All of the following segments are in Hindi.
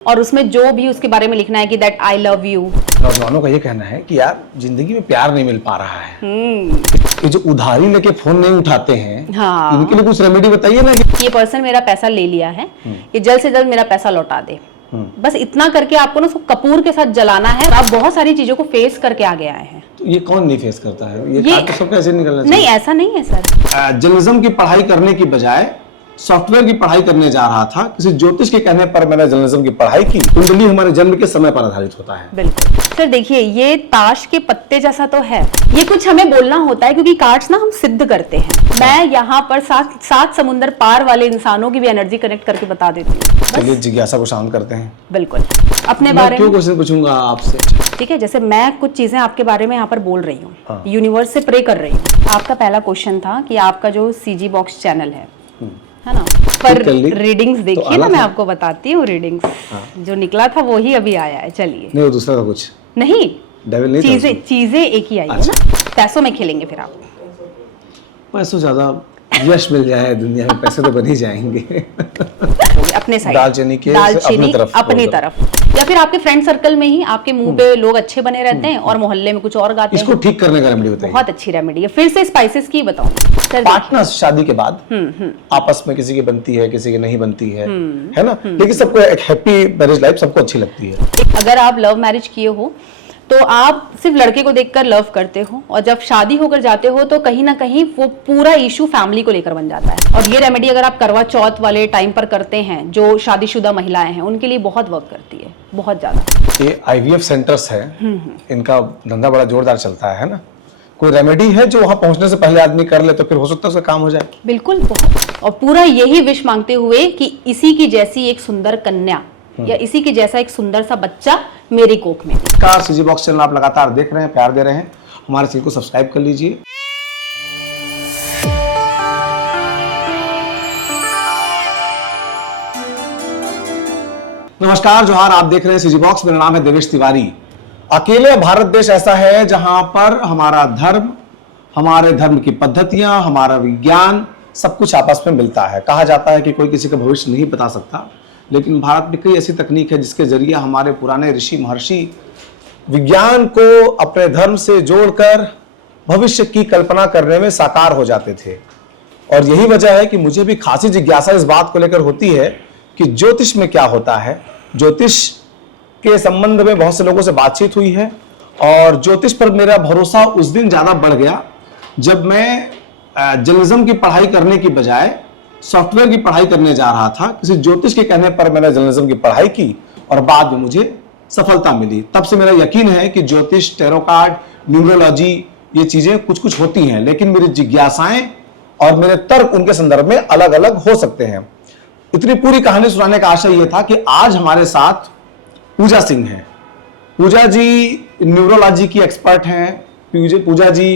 और उसमें जो भी उसके बारे में लिखना है कि दैट आई लव यू। नौजवानों का ये कहना है कि यार जिंदगी में प्यार नहीं मिल पा रहा है। ये जो उधारी लेके फोन नहीं उठाते हैं, हाँ। इनके लिए कुछ रेमेडी बताइए ना। ये पर्सन मेरा पैसा ले लिया है, ये जल्द से जल्द मेरा पैसा लौटा दे। बस इतना करके आपको ना उसको कपूर के साथ जलाना है। आप बहुत सारी चीजों को फेस करके आगे आए हैं। तो ये कौन नहीं फेस करता है? ये तो सब कैसे निकलना चाहिए? नहीं, ऐसा नहीं है सर। जर्नलिज्म की पढ़ाई करने की बजाय सॉफ्टवेयर की पढ़ाई करने जा रहा था। किसी ज्योतिष के कहने पर मैंने जर्नलिज्म की पढ़ाई की। कुंडली हमारे जन्म के समय पर आधारित होता है। बिल्कुल सर। देखिए, ये ताश के पत्ते जैसा तो है। ये कुछ हमें बोलना होता है क्योंकि कार्ड्स ना हम सिद्ध करते हैं। मैं यहाँ पर सात समुंदर पार वाले इंसानों की भी एनर्जी कनेक्ट करके बता देती हूँ। चलिए जिज्ञासा को शांत करते हैं। बिल्कुल। अपने बारे में क्यों क्वेश्चन पूछूंगा आपसे? ठीक है, जैसे मैं कुछ चीजें आपके बारे में यहाँ पर बोल रही हूँ, यूनिवर्स से प्रे कर रही हूँ। आपका पहला क्वेश्चन था कि आपका जो सीजी बॉक्स चैनल है ना, पर रीडिंग्स देखिए ना, मैं आपको बताती हूँ। रीडिंग्स जो निकला था वो ही अभी आया है। चलिए। नहीं, वो दूसरा था कुछ। नहीं, डेविल नहीं, चीजें एक ही आई है ना। पैसों में खेलेंगे फिर आप। पैसों ज्यादा यश मिल जाए दुनिया में, पैसे तो बन ही जाएंगे। अपने साइड दालचीनी अपनी तरफ या फिर आपके फ्रेंड सर्कल में ही आपके मुंह पे लोग अच्छे बने रहते हैं और मोहल्ले में कुछ और गाते हैं। इसको ठीक करने का रेमेडी बताइए। बहुत अच्छी रेमेडी है। फिर से स्पाइसेस की बताऊं सर। पार्टनर्स शादी के बाद आपस में किसी की बनती है, किसी की नहीं बनती है ना। लेकिन सबको एक हैप्पी मैरिज लाइफ सबको अच्छी लगती है। अगर आप लव मैरिज किए हो तो आप सिर्फ लड़के को देखकर लव करते हो, और जब शादी होकर जाते हो तो कहीं ना कहीं वो पूरा इशू फैमिली को लेकर बन जाता है। और ये रेमेडी अगर आप करवा चौथ वाले टाइम पर करते हैं, जो शादीशुदा महिलाएं हैं उनके लिए बहुत वर्क करती है, बहुत ज्यादा। ये IVF सेंटर्स है, इनका धंधा बड़ा जोरदार चलता है ना। कोई रेमेडी है जो वहां पहुंचने से पहले आदमी कर ले तो फिर हो सकता है उसका काम हो जाए? बिल्कुल, बहुत। और पूरा यही विश मांगते हुए कि इसी की जैसी एक सुंदर कन्या या इसी के जैसा एक सुंदर सा बच्चा मेरी कोख में। सीजी बॉक्स चैनल आप लगातार देख रहे हैं, प्यार दे रहे हैं, हमारे चैनल को सब्सक्राइब कर लीजिए। नमस्कार, जोहार। आप देख रहे हैं सीजी बॉक्स। मेरा नाम है देवेश तिवारी। अकेले भारत देश ऐसा है जहां पर हमारा धर्म, हमारे धर्म की पद्धतियां, हमारा विज्ञान सब कुछ आपस में मिलता है। कहा जाता है कि कोई किसी का भविष्य नहीं बता सकता, लेकिन भारत में कई ऐसी तकनीक है जिसके जरिए हमारे पुराने ऋषि महर्षि विज्ञान को अपने धर्म से जोड़कर भविष्य की कल्पना करने में साकार हो जाते थे। और यही वजह है कि मुझे भी खासी जिज्ञासा इस बात को लेकर होती है कि ज्योतिष में क्या होता है। ज्योतिष के संबंध में बहुत से लोगों से बातचीत हुई है और ज्योतिष पर मेरा भरोसा उस दिन ज्यादा बढ़ गया जब मैं जर्नलिज्म की पढ़ाई करने की बजाय सॉफ्टवेयर की पढ़ाई करने जा रहा था। किसी ज्योतिष के कहने पर मैंने जर्नलिज्म की पढ़ाई की और बाद में मुझे सफलता मिली। तब से मेरा यकीन है कि ज्योतिष, टैरो कार्ड, न्यूमरोलॉजी, ये चीजें कुछ कुछ होती हैं, लेकिन मेरी जिज्ञासाएं और मेरे तर्क उनके संदर्भ में अलग अलग हो सकते हैं। इतनी पूरी कहानी सुनाने का आशय यह था कि आज हमारे साथ पूजा सिंह है। पूजा जी न्यूमरोलॉजी की एक्सपर्ट हैं, पूजा जी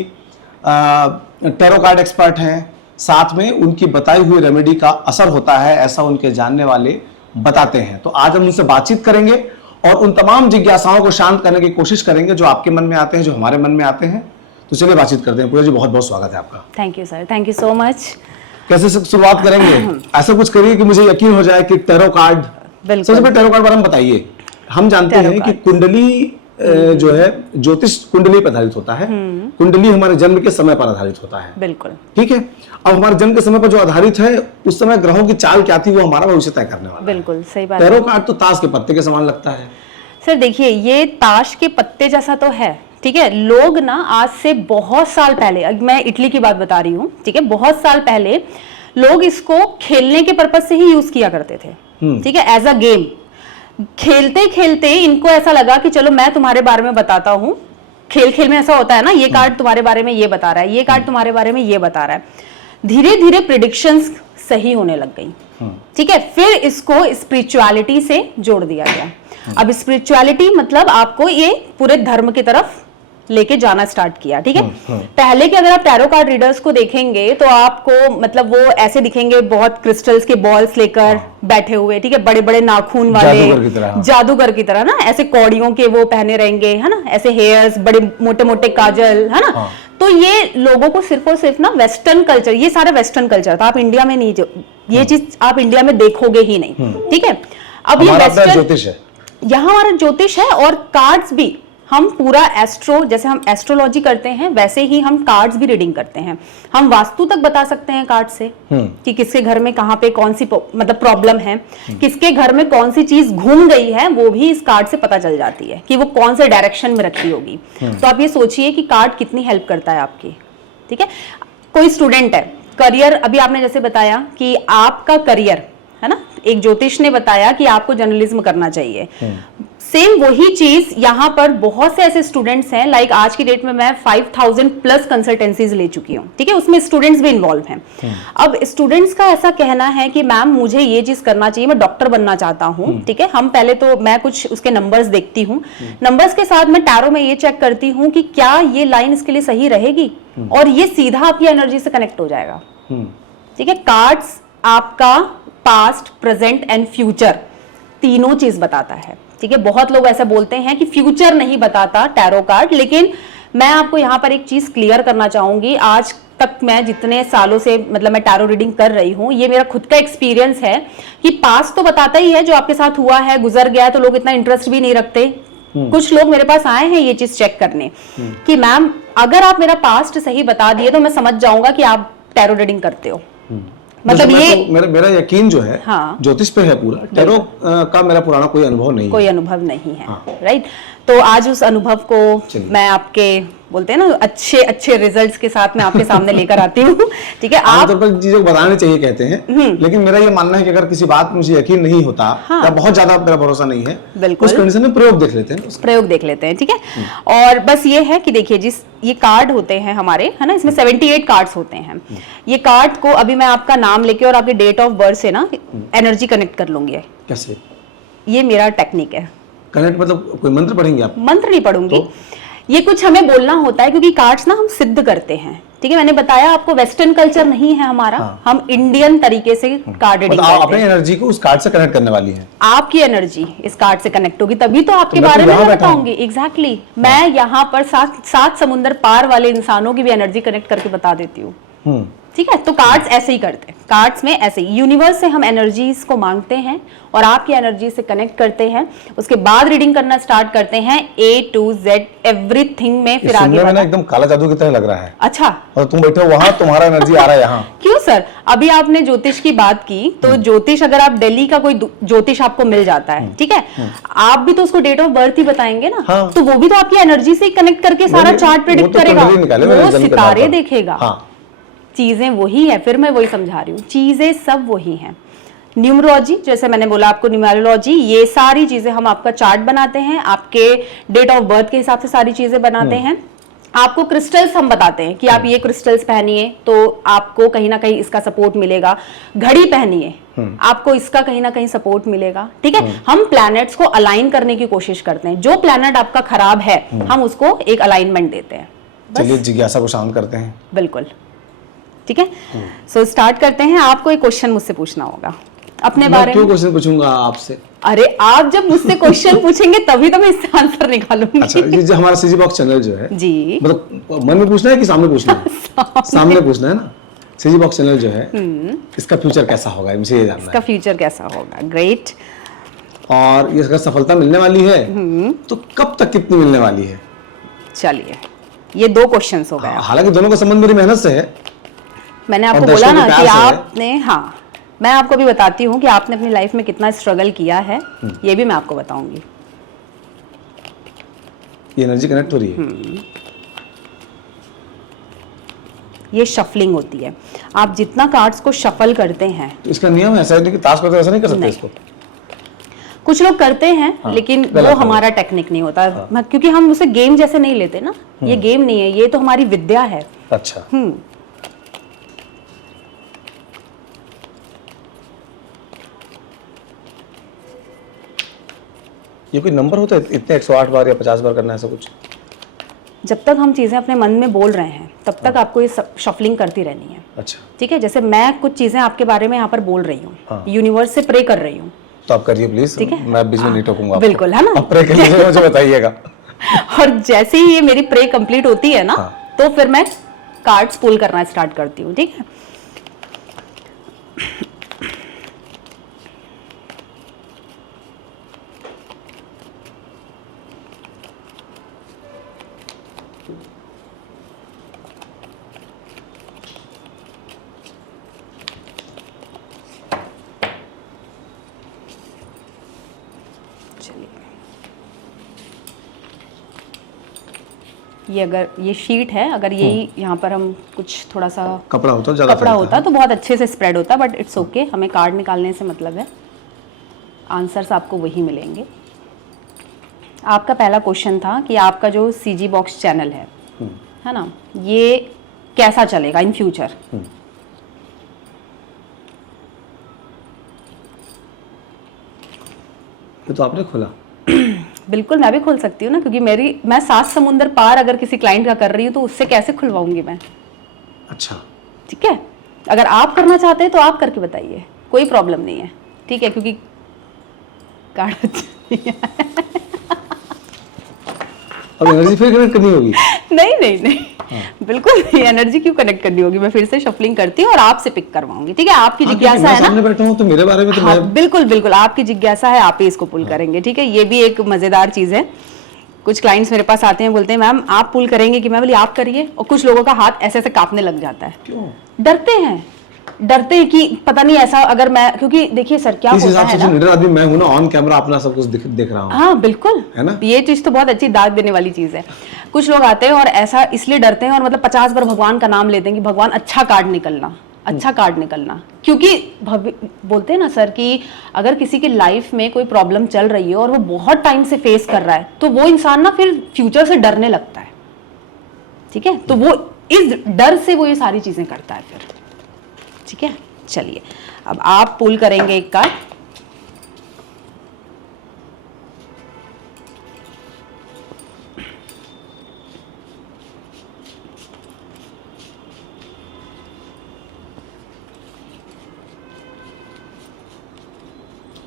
टैरो कार्ड एक्सपर्ट हैं। साथ में उनकी बताई हुई रेमेडी का असर होता है, ऐसा उनके जानने वाले बताते हैं। तो आज हम उनसे बातचीत करेंगे और उन तमाम जिज्ञासाओं को शांत करने की कोशिश करेंगे जो आपके मन में आते हैं, जो हमारे मन में आते हैं। तो चलिए बातचीत करते हैं। पूजा जी, बहुत बहुत स्वागत है आपका। Thank you sir, thank you so much. कैसे शुरुआत करेंगे? ऐसा कुछ करिए कि मुझे यकीन हो जाए कि टैरो कार्ड, सबसे पहले टैरो कार्ड बारे में बताइए। हम जानते हैं कि कुंडली जो है ज्योतिष कुंडली पर आधारित होता है। कुंडली हमारे जन्म के समय पर आधारित होता है। बिल्कुल ठीक है। अब हमारे जन्म के समय पर जो आधारित है, उस समय ग्रहों की चाल क्या थी वो हमारा भविष्य तय करने वाला है। बिल्कुल सही बात। टैरो कार्ड तो ताश के पत्ते के समान लगता है। सर देखिए, ये ताश के पत्ते जैसा तो है, ठीक है। लोग ना आज से बहुत साल पहले, मैं इटली की बात बता रही हूँ, ठीक है, बहुत साल पहले लोग इसको खेलने के पर्पज से ही यूज किया करते थे, ठीक है, एज अ गेम। खेलते खेलते इनको ऐसा लगा कि चलो मैं तुम्हारे बारे में बताता हूँ। खेल खेल में ऐसा होता है ना, ये कार्ड तुम्हारे बारे में ये बता रहा है, ये कार्ड तुम्हारे बारे में ये बता रहा है। धीरे धीरे प्रेडिक्शंस सही होने लग गई, ठीक है। फिर इसको स्पिरिचुअलिटी से जोड़ दिया गया। अब स्पिरिचुअलिटी मतलब आपको ये पूरे धर्म की तरफ लेके जाना स्टार्ट किया, ठीक है। पहले के अगर आप टैरो कार्ड रीडर्स को देखेंगे तो आपको मतलब वो ऐसे दिखेंगे, बहुत क्रिस्टल्स के बॉल्स लेकर बैठे हुए, ठीक है, बड़े बड़े नाखून वाले, जादूगर की तरह ना, ऐसे कौड़ियों के वो पहने रहेंगे, है ना, ऐसे हेयर्स, बड़े मोटे मोटे काजल, है ना। तो ये लोगों को सिर्फ और सिर्फ ना वेस्टर्न कल्चर, ये सारा वेस्टर्न कल्चर था। आप इंडिया में नहीं, जो ये चीज आप इंडिया में देखोगे ही नहीं, ठीक है। अब ये हमारा अपना वेस्टर्न ज्योतिष है। यहाँ हमारा ज्योतिष है और कार्ड्स भी हम पूरा एस्ट्रो, जैसे हम एस्ट्रोलॉजी करते हैं वैसे ही हम कार्ड्स भी रीडिंग करते हैं। हम वास्तु तक बता सकते हैं कार्ड से कि किसके घर में कहाँ पे कौन सी मतलब प्रॉब्लम है, किसके घर में कौन सी चीज घूम गई है, वो भी इस कार्ड से पता चल जाती है कि वो कौन से डायरेक्शन में रखी होगी। तो आप ये सोचिए कि कार्ड कितनी हेल्प करता है आपकी। ठीक है, कोई स्टूडेंट है, करियर, अभी आपने जैसे बताया कि आपका करियर है ना, एक ज्योतिष ने बताया कि आपको जर्नलिज्म करना चाहिए। सेम वही चीज यहाँ पर बहुत से ऐसे स्टूडेंट्स हैं, लाइक आज की डेट में मैं 5000 प्लस कंसल्टेंसीज ले चुकी हूँ। ठीक है, उसमें स्टूडेंट्स भी इन्वॉल्व हैं। अब स्टूडेंट्स का ऐसा कहना है कि मैम मुझे ये चीज करना चाहिए, मैं डॉक्टर बनना चाहता हूँ। ठीक है, हम पहले तो मैं कुछ उसके नंबर्स देखती हूँ, नंबर्स के साथ मैं टैरो में ये चेक करती हूँ कि क्या ये लाइन इसके लिए सही रहेगी और ये सीधा आपकी एनर्जी से कनेक्ट हो जाएगा। ठीक है, कार्ड्स आपका पास्ट, प्रेजेंट एंड फ्यूचर तीनों चीज बताता है। ठीक है, बहुत लोग ऐसे बोलते हैं कि फ्यूचर नहीं बताता टैरो कार्ड, लेकिन मैं आपको यहाँ पर एक चीज क्लियर करना चाहूंगी। आज तक मैं जितने सालों से मतलब मैं टैरो रीडिंग कर रही हूँ, ये मेरा खुद का एक्सपीरियंस है कि पास्ट तो बताता ही है, जो आपके साथ हुआ है, गुजर गया है, तो लोग इतना इंटरेस्ट भी नहीं रखते। कुछ लोग मेरे पास आए हैं ये चीज चेक करने कि मैम अगर आप मेरा पास्ट सही बता दिए तो मैं समझ जाऊंगा कि आप टैरो रीडिंग करते हो। मतलब ये तो मेरा यकीन जो है हाँ, ज्योतिष पे है पूरा। टैरो का मेरा पुराना कोई अनुभव नहीं कोई है। अनुभव नहीं है। हाँ। राइट, तो आज उस अनुभव को मैं आपके बोलते हैं ना अच्छे अच्छे रिजल्ट्स के साथ मैं आपके सामने लेकर आती हूँ। ठीक है, आप आमतौर पर चीजों को बताने चाहिए कहते हैं, लेकिन मेरा ये मानना है कि अगर किसी बात में मुझे यकीन नहीं होता या बहुत ज्यादा मेरा भरोसा नहीं है, बिल्कुल उस कंडीशन में प्रयोग देख लेते हैं, प्रयोग देख लेते हैं। ठीक है, और बस ये है कि देखिए जिस ये कार्ड होते हैं हमारे, है ना, इसमें 78 कार्ड्स होते हैं। ये कार्ड को अभी मैं आपका नाम लेके और आपके डेट ऑफ बर्थ से ना एनर्जी कनेक्ट कर लूंगी। कैसे? ये मेरा टेक्निक है। कनेक्ट मतलब कोई मंत्र पढ़ेंगे आप? मंत्र नहीं पढ़ूंगी, ये कुछ हमें बोलना होता है क्योंकि कार्ड्स ना हम सिद्ध करते हैं। ठीक है, मैंने बताया आपको वेस्टर्न कल्चर नहीं है हमारा। हम इंडियन तरीके से कार्ड रीडिंग करते हैं। अपने एनर्जी को उस कार्ड से कनेक्ट करने वाली है। आपकी एनर्जी इस कार्ड से कनेक्ट होगी तभी तो आपके बारे में मैं बताऊंगी। एग्जैक्टली, मैं यहाँ पर सात समुंदर पार वाले इंसानों की भी एनर्जी कनेक्ट करके बता देती हूँ। ठीक है, तो कार्ड्स ऐसे ही करते हैं। कार्ड्स में ऐसे ही यूनिवर्स से हम एनर्जीज को मांगते हैं और आपकी एनर्जी से कनेक्ट करते हैं, उसके बाद रीडिंग करना स्टार्ट करते हैं A to Z एवरीथिंग में। फिर आगे बढ़ना एकदम काला जादू की तरह लग रहा है। अच्छा, और तुम बैठे हो वहां, तुम्हारा एनर्जी आ रहा है यहाँ। क्यों सर? अभी आपने ज्योतिष की बात की, तो ज्योतिष अगर आप दिल्ली का कोई ज्योतिष आपको मिल जाता है, ठीक है, आप भी तो उसको डेट ऑफ बर्थ ही बताएंगे ना। हाँ। तो वो भी तो आपकी एनर्जी से कनेक्ट करके सारा चार्ट प्रेडिक्ट करेगा, वो सितारे देखेगा। चीजें वही है, फिर मैं वही समझा रही हूँ, चीजें सब वही हैं। न्यूमरोलॉजी, जैसे मैंने बोला आपको न्यूमरोलॉजी, ये सारी चीजें हम आपका चार्ट बनाते हैं, आपके डेट ऑफ बर्थ के हिसाब से सारी चीजें बनाते हैं। आपको क्रिस्टल्स हम बताते हैं कि आप ये क्रिस्टल्स पहनिए तो आपको कहीं ना कहीं इसका सपोर्ट मिलेगा। घड़ी पहनिए, आपको इसका कहीं ना कहीं सपोर्ट मिलेगा। ठीक है, हम प्लैनेट्स को अलाइन करने की कोशिश करते हैं। जो प्लैनेट आपका खराब है हम उसको एक अलाइनमेंट देते हैं। चलिए जिज्ञासा को शांत करते हैं। बिल्कुल, ठीक है। सो स्टार्ट करते हैं। आपको एक क्वेश्चन मुझसे पूछना होगा अपने बारे में। क्यों क्वेश्चन पूछूंगा आपसे? अरे आप जब मुझसे क्वेश्चन पूछेंगे तभी तो मैं इसका आंसर निकालूंगी। अच्छा, ये जो हमारा सीजी बॉक्स चैनल जो है जी, मतलब मन में पूछना है कि सामने पूछना है? सामने पूछना है ना। सीजी बॉक्स चैनल जो है इसका फ्यूचर कैसा होगा, मुझे ये जानना है। इसका फ्यूचर कैसा होगा? ग्रेट। और ये अगर सफलता मिलने वाली है तो कब तक कितनी मिलने वाली है? चलिए, ये दो क्वेश्चंस हो गए। हालांकि दोनों का संबंध मेरी मेहनत से है। मैंने आपको बोला ना कि आपने, हाँ, मैं आपको भी बताती हूँ कि आपने अपनी लाइफ में कितना स्ट्रगल किया है, ये भी मैं आपको बताऊंगी। ये एनर्जी कनेक्ट हो रही है। ये शफलिंग होती है। आप जितना कार्ड्स को शफल करते हैं, तो इसका नियम ऐसा है कि ताश करते ऐसा नहीं कर सकते इसको? कुछ लोग करते हैं, लेकिन वो हमारा टेक्निक नहीं होता। क्योंकि हम उसे गेम जैसे नहीं लेते ना। ये गेम नहीं है, ये तो हमारी विद्या है। अच्छा। ये कोई नंबर होता है इतने 108 बार या 50 बार करना, ऐसा कुछ? जब तक हम चीजें अपने मन में बोल रहे हैं तब तक आपको ये शफलिंग करती रहनी है। अच्छा, ठीक है, जैसे मैं कुछ चीजें आपके बारे में यहाँ पर बोल रही हूँ, यूनिवर्स से प्रे कर रही हूँ, तो आप करिए प्लीज। ठीक है, मैं बीच में नहीं टोकूंगा। बिल्कुल, है ना। आप प्रे करिए, मुझे बताइएगा। और जैसे ही ये मेरी प्रे कंप्लीट होती है ना, तो फिर मैं कार्ड्स पुल करना स्टार्ट करती हूँ। ठीक है, चलिए, ये अगर ये शीट है, अगर यही यहाँ पर हम कुछ थोड़ा सा कपड़ा होता ज्यादा कपड़ा होता तो बहुत अच्छे से स्प्रेड होता, बट इट्स ओके, हमें कार्ड निकालने से मतलब है, आंसर्स आपको वही मिलेंगे। आपका पहला क्वेश्चन था कि आपका जो सीजी बॉक्स चैनल है ना, ये कैसा चलेगा इन फ्यूचर। ये तो आपने खोला। बिल्कुल, मैं भी खोल सकती हूँ ना, क्योंकि मैं 7 समुंदर पार अगर किसी क्लाइंट का कर रही हूँ तो उससे कैसे खुलवाऊंगी मैं। अच्छा, ठीक है, अगर आप करना चाहते हैं तो आप करके बताइए, कोई प्रॉब्लम नहीं है। ठीक है, क्योंकि कार्ड अब एनर्जी फिर कनेक्ट करनी होगी। नहीं नहीं नहीं, बिल्कुल नहीं, एनर्जी क्यों कनेक्ट करनी होगी, मैं फिर से शफलिंग करती हूँ और आपसे पिक करवाऊंगी। ठीक है, आपकी जिज्ञासा है ना, सामने बैठा हूँ तो मेरे बारे में तो हाँ, बिल्कुल बिल्कुल, आपकी जिज्ञासा है, आप ही इसको पुल करेंगे। ठीक है, ये भी एक मजेदार चीज है। कुछ क्लाइंट्स मेरे पास आते हैं, बोलते हैं मैम आप पुल करेंगे कि मैं बोली आप करिए, और कुछ लोगों का हाथ ऐसे ऐसे कांपने लग जाता है। क्यों? डरते हैं कि पता नहीं ऐसा अगर मैं, क्योंकि देखिए सर क्या होता है ना, लीडर आदमी मैं हूं ना, ऑन कैमरा अपना सब कुछ देख रहा हूं। हाँ बिल्कुल, है ना, ये चीज तो बहुत अच्छी दाग देने वाली चीज है। कुछ लोग आते हैं और ऐसा इसलिए डरते हैं, और मतलब 50 बार भगवान का नाम लेते हैं कि भगवान अच्छा कार्ड निकलना, अच्छा कार्ड निकलना, क्योंकि बोलते हैं ना सर कि अगर किसी की लाइफ में कोई प्रॉब्लम चल रही है और वो बहुत टाइम से फेस कर रहा है, तो वो इंसान ना फिर फ्यूचर से डरने लगता है। ठीक है, तो वो इस डर से वो ये सारी चीजें करता है फिर। ठीक है, चलिए अब आप पुल करेंगे एक कार्ड।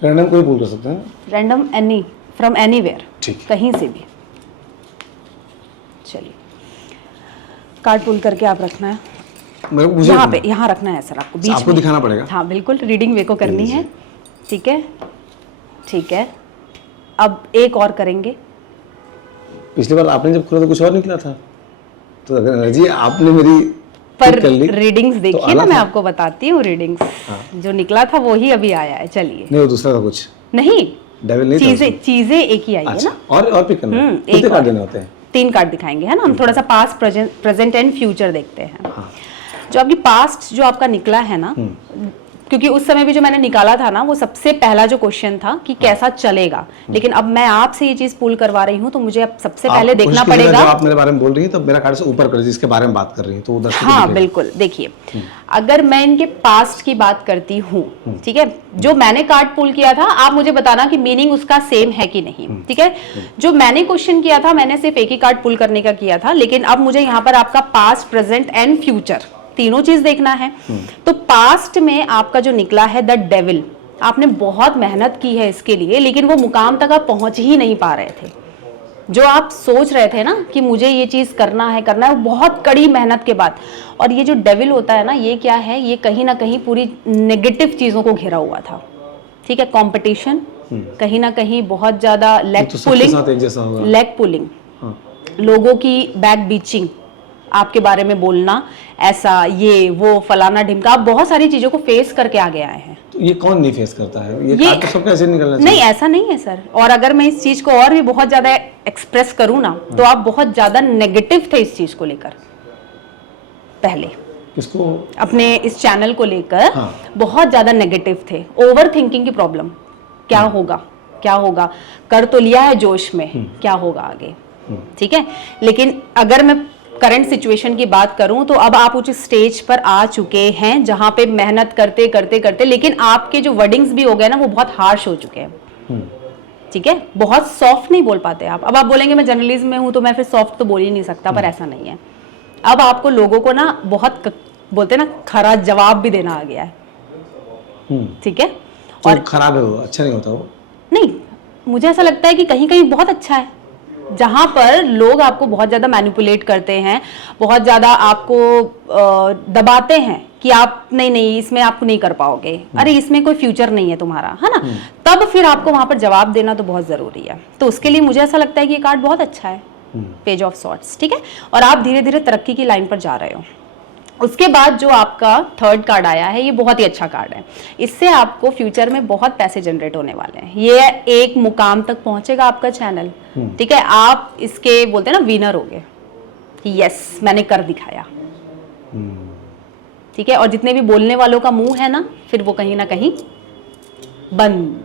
रैंडम कोई पुल कर सकते हैं, रैंडम एनी फ्रॉम एनीवेयर, ठीक, कहीं से भी। चलिए, कार्ड पुल करके आप रखना है, मुझे यहाँ पे, यहाँ रखना है सर, आपको बीच आपको में दिखाना पड़ेगा। हाँ बिल्कुल, रीडिंग मेरे को करनी है। ठीक है, ठीक है, अब एक और करेंगे। पिछली बार आपने जब खोला तो कुछ और निकला था, तो अगर एनर्जी आपने मेरी पर कर ली, रीडिंग्स देखिए तो ना, मैं था। आपको बताती हूँ रीडिंग्स। जो निकला था वो ही अभी आया है। चलिए, नहीं वो दूसरा था कुछ, नहीं डेविल नहीं था, चीजें एक ही आई है अच्छा, ना। और पिक करना है, एक कितने और। कार्ड देने होते हैं? 3 कार्ड दिखाएंगे, है ना, हम थोड़ा सा पास्ट प्रेजेंट एंड फ्यूचर देखते हैं। हाँ। जो आपकी पास्ट जो आपका निकला है ना, क्योंकि उस समय भी जो मैंने निकाला था ना, वो सबसे पहला जो क्वेश्चन था कि कैसा चलेगा, लेकिन अब मैं आपसे ये चीज पुल करवा रही हूँ, तो मुझे अब सबसे पहले देखना पड़ेगा। जब आप मेरे बारे में बोल रही हैं तो मेरा कार्ड से ऊपर कर, जिसके बारे में बात कर रही हैं, तो वो दर्शक हाँ बिल्कुल, देखिए अगर मैं इनके पास्ट की बात करती हूँ, ठीक है, जो मैंने कार्ड पुल किया था, आप मुझे बताना कि मीनिंग उसका सेम है कि नहीं। ठीक है, जो मैंने क्वेश्चन किया था, मैंने सिर्फ एक ही कार्ड पुल करने का किया था, लेकिन अब मुझे यहाँ पर आपका पास्ट, प्रेजेंट एंड फ्यूचर तीनों चीज देखना है। तो पास्ट में आपका जो निकला है द डेविल, आपने बहुत मेहनत की है इसके लिए, लेकिन वो मुकाम तक आप पहुंच ही नहीं पा रहे थे। जो आप सोच रहे थे ना कि मुझे ये चीज करना है, वो बहुत कड़ी मेहनत के बाद। और ये जो डेविल होता है ना, ये क्या है, ये कहीं ना कहीं पूरी नेगेटिव चीजों को घेरा हुआ था। ठीक है, कंपटीशन, कहीं ना कहीं बहुत ज्यादा लेग पुलिंग, लोगों की बैक बीचिंग, आपके बारे में बोलना, ऐसा ये वो फलाना ढिमका, आप बहुत सारी चीजों को फेस करके आगे आए हैं। तो ये कौन नहीं फेस करता है? ये कार्ड तो सबका ऐसे निकलना चाहिए। नहीं, ऐसा नहीं है सर। और अगर मैं इस चीज को और भी बहुत ज्यादा एक्सप्रेस करूं ना, तो आप बहुत ज्यादा नेगेटिव थे इस चीज को लेकर पहले, किसको? अपने इस चैनल को लेकर। हाँ। बहुत ज्यादा नेगेटिव थे, ओवर थिंकिंग की प्रॉब्लम, क्या होगा क्या होगा, कर तो लिया है जोश में, क्या होगा आगे। ठीक है, लेकिन अगर मैं करंट सिचुएशन की बात करूं, तो अब आप उस स्टेज पर आ चुके हैं जहां पे मेहनत करते करते करते, लेकिन आपके जो वर्डिंग्स भी हो गए ना, वो बहुत हार्श हो चुके हैं। ठीक है, बहुत सॉफ्ट नहीं बोल पाते आप। अब आप बोलेंगे मैं जर्नलिज्म में हूं तो मैं फिर सॉफ्ट तो बोल ही नहीं सकता, पर ऐसा नहीं है। अब आपको लोगों को ना बहुत बोलते हैं ना, खरा जवाब भी देना आ गया है। ठीक है, और तो खराब है वो, अच्छा नहीं होता वो। नहीं, मुझे ऐसा लगता है कि कहीं कहीं बहुत अच्छा है, जहां पर लोग आपको बहुत ज्यादा मैनिपुलेट करते हैं, बहुत ज्यादा आपको दबाते हैं कि आप नहीं इसमें आप नहीं कर पाओगे, अरे इसमें कोई फ्यूचर नहीं है तुम्हारा, है ना। तब फिर आपको वहां पर जवाब देना तो बहुत जरूरी है। तो उसके लिए मुझे ऐसा लगता है कि ये कार्ड बहुत अच्छा है, पेज ऑफ सॉर्ट्स। ठीक है, और आप धीरे धीरे तरक्की की लाइन पर जा रहे हो। उसके बाद जो आपका थर्ड कार्ड आया है, ये बहुत ही अच्छा कार्ड है। इससे आपको फ्यूचर में बहुत पैसे जनरेट होने वाले हैं। ये एक मुकाम तक पहुंचेगा आपका चैनल, ठीक है। आप इसके बोलते हैं ना विनर हो गए, यस मैंने कर दिखाया, ठीक है। और जितने भी बोलने वालों का मुंह है ना, फिर वो कहीं ना कहीं बंद।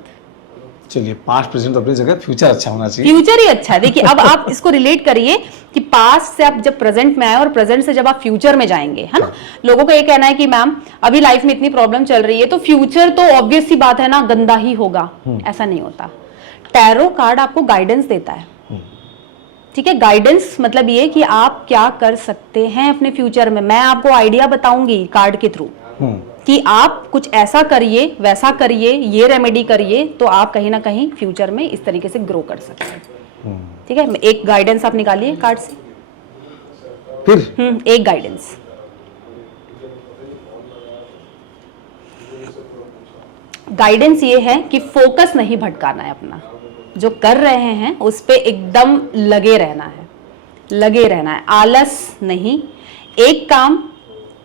चलिए, पास्ट प्रेजेंट अपनी जगह, फ्यूचर अच्छा होना चाहिए। फ्यूचर ही अच्छा है। देखिए अब आप इसको रिलेट करिए कि पास्ट से आप जब प्रेजेंट में आए और प्रेजेंट से जब आप फ्यूचर में जाएंगे, है ना। लोगों का ये कहना है कि मैम अभी लाइफ में इतनी प्रॉब्लम चल रही है तो फ्यूचर तो ऑब्वियस सी बात है ना, गंदा ही होगा। ऐसा नहीं होता। टैरो कार्ड आपको गाइडेंस देता है, ठीक है। गाइडेंस मतलब ये कि आप क्या कर सकते हैं अपने फ्यूचर में। मैं आपको आइडिया बताऊंगी कार्ड के थ्रू कि आप कुछ ऐसा करिए, वैसा करिए, ये रेमेडी करिए, तो आप कहीं ना कहीं फ्यूचर में इस तरीके से ग्रो कर सकते हैं, ठीक है। एक गाइडेंस आप निकालिए कार्ड से, फिर एक गाइडेंस। गाइडेंस ये है कि फोकस नहीं भटकाना है अपना, जो कर रहे हैं उस पे एकदम लगे रहना है, लगे रहना है, आलस नहीं, एक काम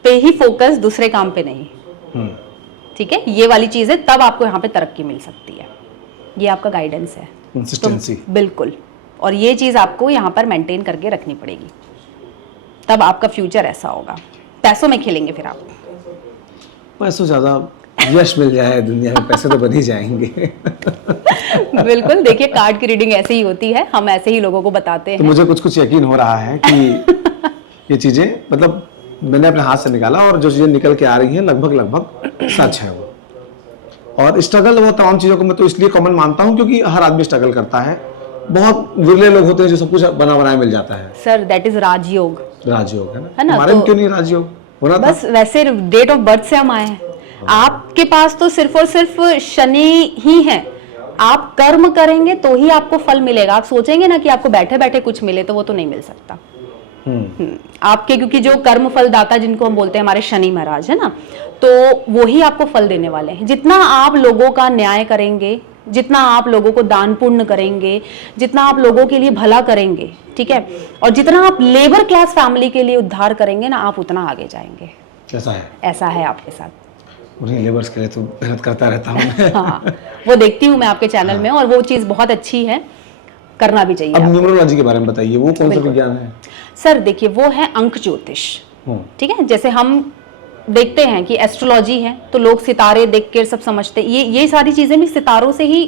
पे ही फोकस, दूसरे काम पे नहीं, ठीक है। ये वाली चीज है, तब आपको यहाँ पे तरक्की मिल सकती है। ये आपका गाइडेंस है, कंसिस्टेंसी। तो बिल्कुल, और ये चीज आपको यहाँ पर मेंटेन करके रखनी पड़ेगी, तब आपका फ्यूचर ऐसा होगा। पैसों में खेलेंगे फिर आप, पैसों ज्यादा यश मिल जाए दुनिया में, पैसे तो बन ही जाएंगे। बिल्कुल। देखिए कार्ड की रीडिंग ऐसे ही होती है, हम ऐसे ही लोगों को बताते हैं। तो मुझे कुछ कुछ यकीन हो रहा है कि ये चीजें, मतलब मैंने अपने हाथ से निकाला और जो चीजें निकल के आ रही हैं लगभग लगभग सच है वो। और स्ट्रगल वो तमाम चीजों को मैं तो इसलिए कॉमन मानता हूँ क्योंकि हर आदमी स्ट्रगल करता है। बहुत विरले लोग होते हैं जो सब कुछ बना बनाया मिल जाता है। सर दैट इज राजयोग, राजयोग है है ना? हमारे में तो क्यों नहीं राजयोग होना था? बस वैसे डेट ऑफ बर्थ से हम आए हैं। आपके पास तो सिर्फ और सिर्फ शनि ही है। आप कर्म करेंगे तो ही आपको फल मिलेगा। आप सोचेंगे ना कि आपको बैठे बैठे कुछ मिले, तो वो तो नहीं मिल सकता। आपके, क्योंकि जो कर्म फल दाता जिनको हम बोलते हैं हमारे शनि महाराज, है ना, तो वो ही आपको फल देने वाले हैं। जितना आप लोगों का न्याय करेंगे, जितना आप लोगों को दान पुण्य करेंगे, जितना आप लोगों के लिए भला करेंगे, ठीक है, और जितना आप लेबर क्लास फैमिली के लिए उद्धार करेंगे ना, आप उतना आगे जाएंगे। ऐसा है, ऐसा है आपके साथ। उन्हीं लेबर्स के लिए तो मेहनत करता रहता हूँ। हाँ, वो देखती हूँ मैं आपके चैनल में, और वो चीज बहुत अच्छी है, करना भी चाहिए। अब न्यूमरोलॉजी के बारे में बताइए, वो कौन सा विज्ञान है? सर देखिए, वो है अंक ज्योतिष, ठीक है। जैसे हम देखते हैं कि एस्ट्रोलॉजी है तो लोग सितारे देख के सब समझते हैं, ये सारी चीजें भी सितारों से ही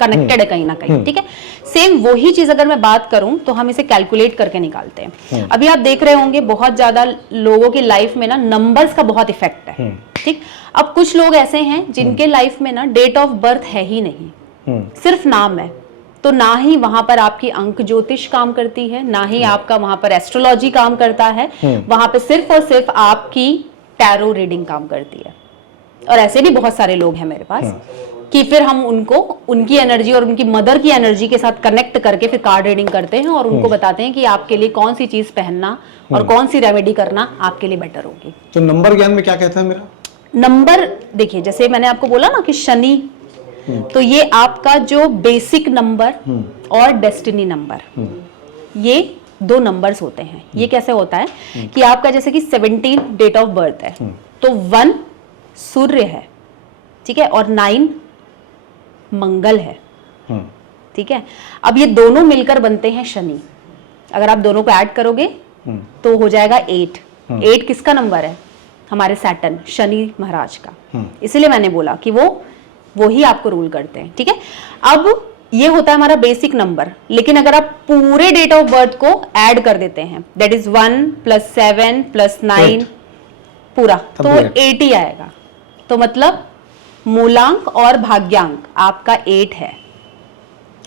कनेक्टेड है कहीं ना कहीं, ठीक है। सेम वही चीज अगर मैं बात करूं तो हम इसे कैलकुलेट करके निकालते हैं। अभी आप देख रहे होंगे बहुत ज्यादा लोगों की लाइफ में ना नंबर्स का बहुत इफेक्ट है, ठीक। अब कुछ लोग ऐसे हैं जिनके लाइफ में ना डेट ऑफ बर्थ है ही नहीं, सिर्फ नाम है, तो ना ही वहां पर आपकी अंक ज्योतिष काम करती है, ना ही आपका वहां पर एस्ट्रोलॉजी काम करता है। वहां पे सिर्फ और सिर्फ आपकी टैरो रीडिंग काम करती है। और ऐसे भी बहुत सारे लोग हैं मेरे पास कि फिर हम उनको उनकी एनर्जी और उनकी मदर की एनर्जी के साथ कनेक्ट करके फिर कार्ड रीडिंग करते हैं और उनको बताते हैं कि आपके लिए कौन सी चीज पहनना और कौन सी रेमेडी करना आपके लिए बेटर होगी। तो नंबर ज्ञान में क्या कहता है मेरा? नंबर देखिए, जैसे मैंने आपको बोला ना कि शनि, तो ये आपका जो बेसिक नंबर और डेस्टिनी नंबर, ये दो नंबर्स होते हैं। ये कैसे होता है कि आपका जैसे कि 17 डेट ऑफ बर्थ है, तो 1 सूर्य है, ठीक है, और 9 मंगल है, ठीक है। अब ये दोनों मिलकर बनते हैं शनि। अगर आप दोनों को ऐड करोगे तो हो जाएगा 8। 8 किसका नंबर है? हमारे सैटर्न, शनि महाराज का। इसलिए मैंने बोला कि वो ही आपको रूल करते हैं, ठीक है। अब ये होता है हमारा बेसिक नंबर, लेकिन अगर आप पूरे डेट ऑफ बर्थ को ऐड कर देते हैं, दैट इज 1 + 7 + 9 पूरा, तो 8 ही आएगा। तो मतलब मूलांक और भाग्यांक आपका 8 है।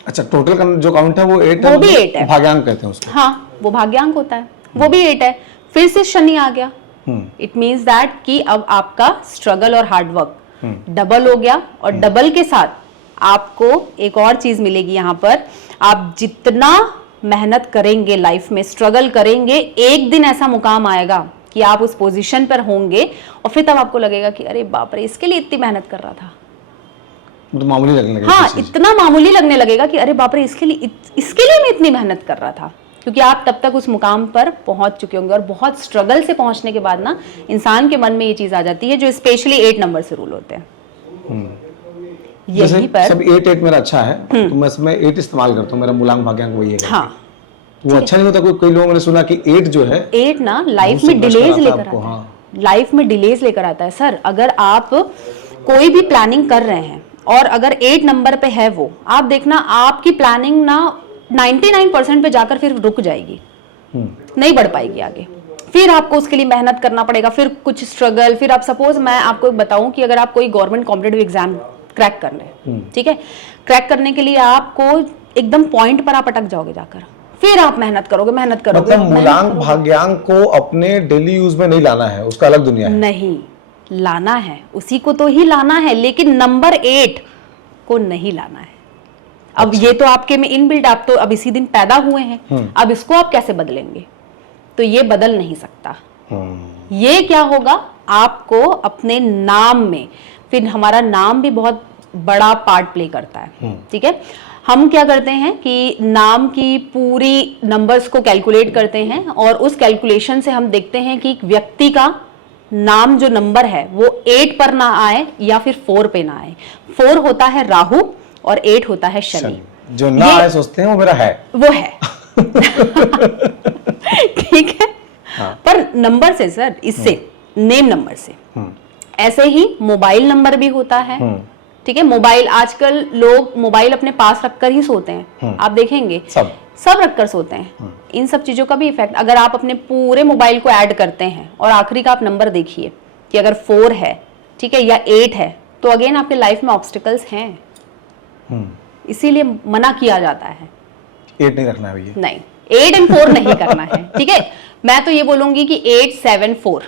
अच्छा, टोटल का जो काउंट है वो 8 है, वो भी 8 है, भाग्यांक कहते हैं उसको। हाँ, वो भाग्यांक होता है, वो भी 8 है। फिर से शनि आ गया, इट मीन्स दैट कि अब आपका स्ट्रगल और हार्डवर्क डबल हो गया, और डबल के साथ आपको एक और चीज मिलेगी यहाँ पर। आप जितना मेहनत करेंगे लाइफ में, स्ट्रगल करेंगे, एक दिन ऐसा मुकाम आएगा कि आप उस पोजीशन पर होंगे और फिर तब आपको लगेगा कि अरे बाप रे, इसके लिए इतनी मेहनत कर रहा था। तो मामूली लगने लगेगा। हाँ, इतना मामूली लगने लगेगा कि अरे बाप रे, इसके लिए मैं इतनी मेहनत कर रहा था। क्योंकि आप तब तक उस मुकाम पर पहुंच चुके होंगे। और बहुत स्ट्रगल से पहुंचने के बाद ना इंसान के मन में ये चीज आ जाती है, जो स्पेशली 8 नंबर से रूल होते हैं। यहीं पर सब 8 मेरा अच्छा है, तो मैं इसमें 8 इस्तेमाल करता हूँ, मेरा मूलांक भाग्यांक वही है। हाँ, वो अच्छा नहीं होता। कई लोगों ने सुना कि 8 जो है 8 ना लाइफ में डिलेज लेकर आता है, लाइफ में डिलेज लेकर आता है। सर, अगर आप कोई भी प्लानिंग कर रहे हैं और अगर 8 नंबर पे है वो, आप देखना आपकी प्लानिंग ना 99% पे जाकर फिर रुक जाएगी, नहीं बढ़ पाएगी आगे। फिर आपको उसके लिए मेहनत करना पड़ेगा, फिर कुछ स्ट्रगल। फिर आप सपोज मैं आपको बताऊं कि अगर आप कोई गवर्नमेंट कॉम्पिटिटिव एग्जाम क्रैक कर रहे हैं, ठीक है, क्रैक करने के लिए आपको एकदम पॉइंट पर आप अटक जाओगे जाकर, फिर आप मेहनत करोगे मतलब मूलांक भाग्यांक को अपने डेली यूज में नहीं लाना है, उसका अलग दुनिया है। नहीं लाना है, उसी को तो ही लाना है, लेकिन नंबर 8 को नहीं लाना है। अब ये तो आपके में इनबिल्ट, आप तो अब इसी दिन पैदा हुए हैं, अब इसको आप कैसे बदलेंगे? तो ये बदल नहीं सकता। ये क्या होगा, आपको अपने नाम में, फिर हमारा नाम भी बहुत बड़ा पार्ट प्ले करता है, ठीक है। हम क्या करते हैं कि नाम की पूरी नंबर्स को कैलकुलेट करते हैं और उस कैलकुलेशन से हम देखते हैं कि व्यक्ति का नाम जो नंबर है वो 8 पर ना आए या फिर 4 पे ना आए। 4 होता है राहु और 8 होता है शनि। जो ना आए सोचते हैं वो मेरा है, वो है ठीक है। हाँ। पर नंबर से सर, इससे नेम नंबर से, ऐसे ही मोबाइल नंबर भी होता है, ठीक है। मोबाइल, आजकल लोग मोबाइल अपने पास रखकर ही सोते हैं, आप देखेंगे सब रखकर सोते हैं। इन सब चीजों का भी इफेक्ट, अगर आप अपने पूरे मोबाइल को ऐड करते हैं और आखिरी का आप नंबर देखिए कि अगर 4 है, ठीक है, या 8 है, तो अगेन आपके लाइफ में ऑब्स्टिकल्स हैं। इसीलिए मना किया जाता है 8 नहीं रखना है भैया, नहीं 8 और 4 नहीं करना है, ठीक है। मैं तो ये बोलूंगी कि 8, 7, 4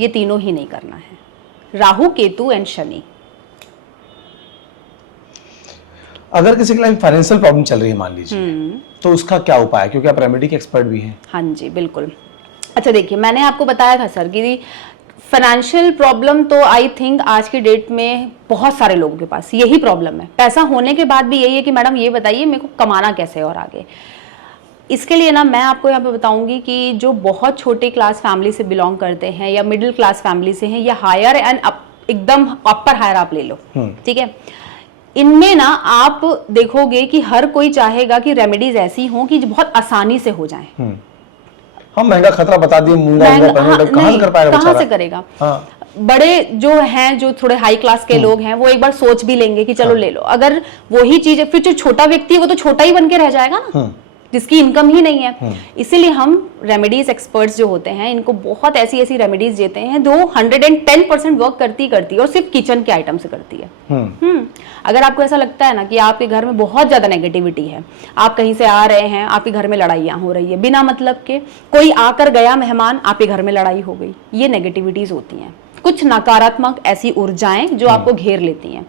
ये तीनों ही नहीं करना है। राहु, केतु एंड शनि। अगर किसी की लाइफ फाइनेंशियल प्रॉब्लम चल रही है मान लीजिए, तो उसका क्या उपाय है, क्योंकि आप रेमेडी के एक्सपर्ट भी हैं। हाँ जी, बिल्कुल। अच्छा देखिए, मैंने आपको बताया था सर कि फाइनेंशियल प्रॉब्लम तो आई थिंक आज की डेट में बहुत सारे लोगों के पास यही प्रॉब्लम है। पैसा होने के बाद भी यही है कि मैडम ये बताइए मेरे को कमाना कैसे और आगे। इसके लिए ना मैं आपको यहाँ पे बताऊंगी कि जो बहुत छोटे क्लास फैमिली से बिलोंग करते हैं या मिडिल क्लास फैमिली से हैं या हायर एंड एकदम अपर हायर आप ले लो, ठीक है, इनमें ना आप देखोगे कि हर कोई चाहेगा कि रेमेडीज ऐसी हों कि जो बहुत आसानी से हो जाएं। हम महंगा खतरा बता दिए, कहाँ से कर पाएगा, कहाँ से करेगा। हाँ। बड़े जो हैं, जो थोड़े हाई क्लास के लोग हैं, वो एक बार सोच भी लेंगे कि चलो ले लो। अगर वही चीज, फिर जो छोटा व्यक्ति है वो तो छोटा ही बन के रह जाएगा ना, जिसकी इनकम ही नहीं है। इसीलिए हम रेमेडीज एक्सपर्ट्स जो होते हैं, इनको बहुत ऐसी ऐसी रेमेडीज देते हैं जो 110% वर्क करती और सिर्फ किचन के आइटम से करती है। अगर आपको ऐसा लगता है ना कि आपके घर में बहुत ज्यादा नेगेटिविटी है, आप कहीं से आ रहे हैं, आपके घर में लड़ाइयाँ हो रही है बिना मतलब के, कोई आकर गया मेहमान, आपके घर में लड़ाई हो गई, ये नेगेटिविटीज होती हैं, कुछ नकारात्मक ऐसी ऊर्जाएं जो आपको घेर लेती हैं।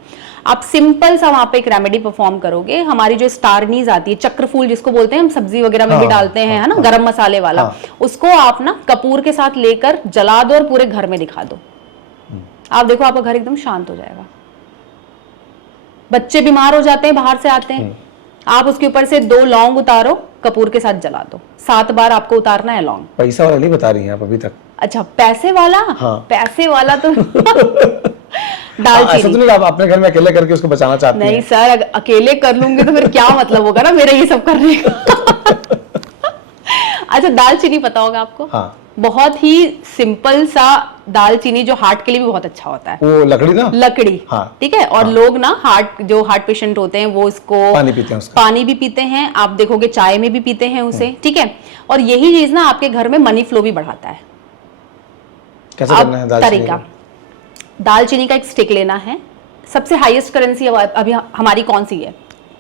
आप सिंपल सा वहां पे एक रेमेडी परफॉर्म करोगे। हमारी जो स्टार नीज आती है, चक्रफूल जिसको बोलते हैं, हम सब्जी वगैरह में भी डालते हैं, है ना, गरम मसाले वाला, उसको आप ना कपूर के साथ लेकर जला दो और पूरे घर में दिखा दो। आप देखो आपका घर एकदम शांत हो जाएगा। बच्चे बीमार हो जाते हैं, बाहर से आते हैं, आप उसके ऊपर से 2 लौंग उतारो, कपूर के साथ जला दो, 7 बार आपको उतारना है लौंग। पैसा वाला नहीं बता रही हैं आप अभी तक। अच्छा, पैसे वाला? हाँ। पैसे वाला तो दालचीनी। ऐसा तो नहीं आप अपने घर में अकेले करके उसको बचाना चाहते हैं? नहीं सर, अकेले कर लूंगी तो फिर क्या मतलब होगा ना मेरे ये सब करने का। अच्छा, दालचीनी पता होगा आपको? हाँ। बहुत ही सिंपल सा दालचीनी जो हार्ट के लिए भी बहुत अच्छा होता है। वो लकड़ी ना? लकड़ी, हाँ। ठीक है। और लोग ना जो हार्ट पेशेंट होते हैं वो इसको पानी पीते हैं, पानी भी पीते हैं, आप देखोगे चाय में भी पीते हैं उसे, ठीक है। और यही चीज ना आपके घर में मनी फ्लो भी बढ़ाता है। कैसे करना है दालचीनी? तरीका, दालचीनी का एक स्टिक लेना है। सबसे हाईएस्ट करेंसी अभी हमारी कौन सी है?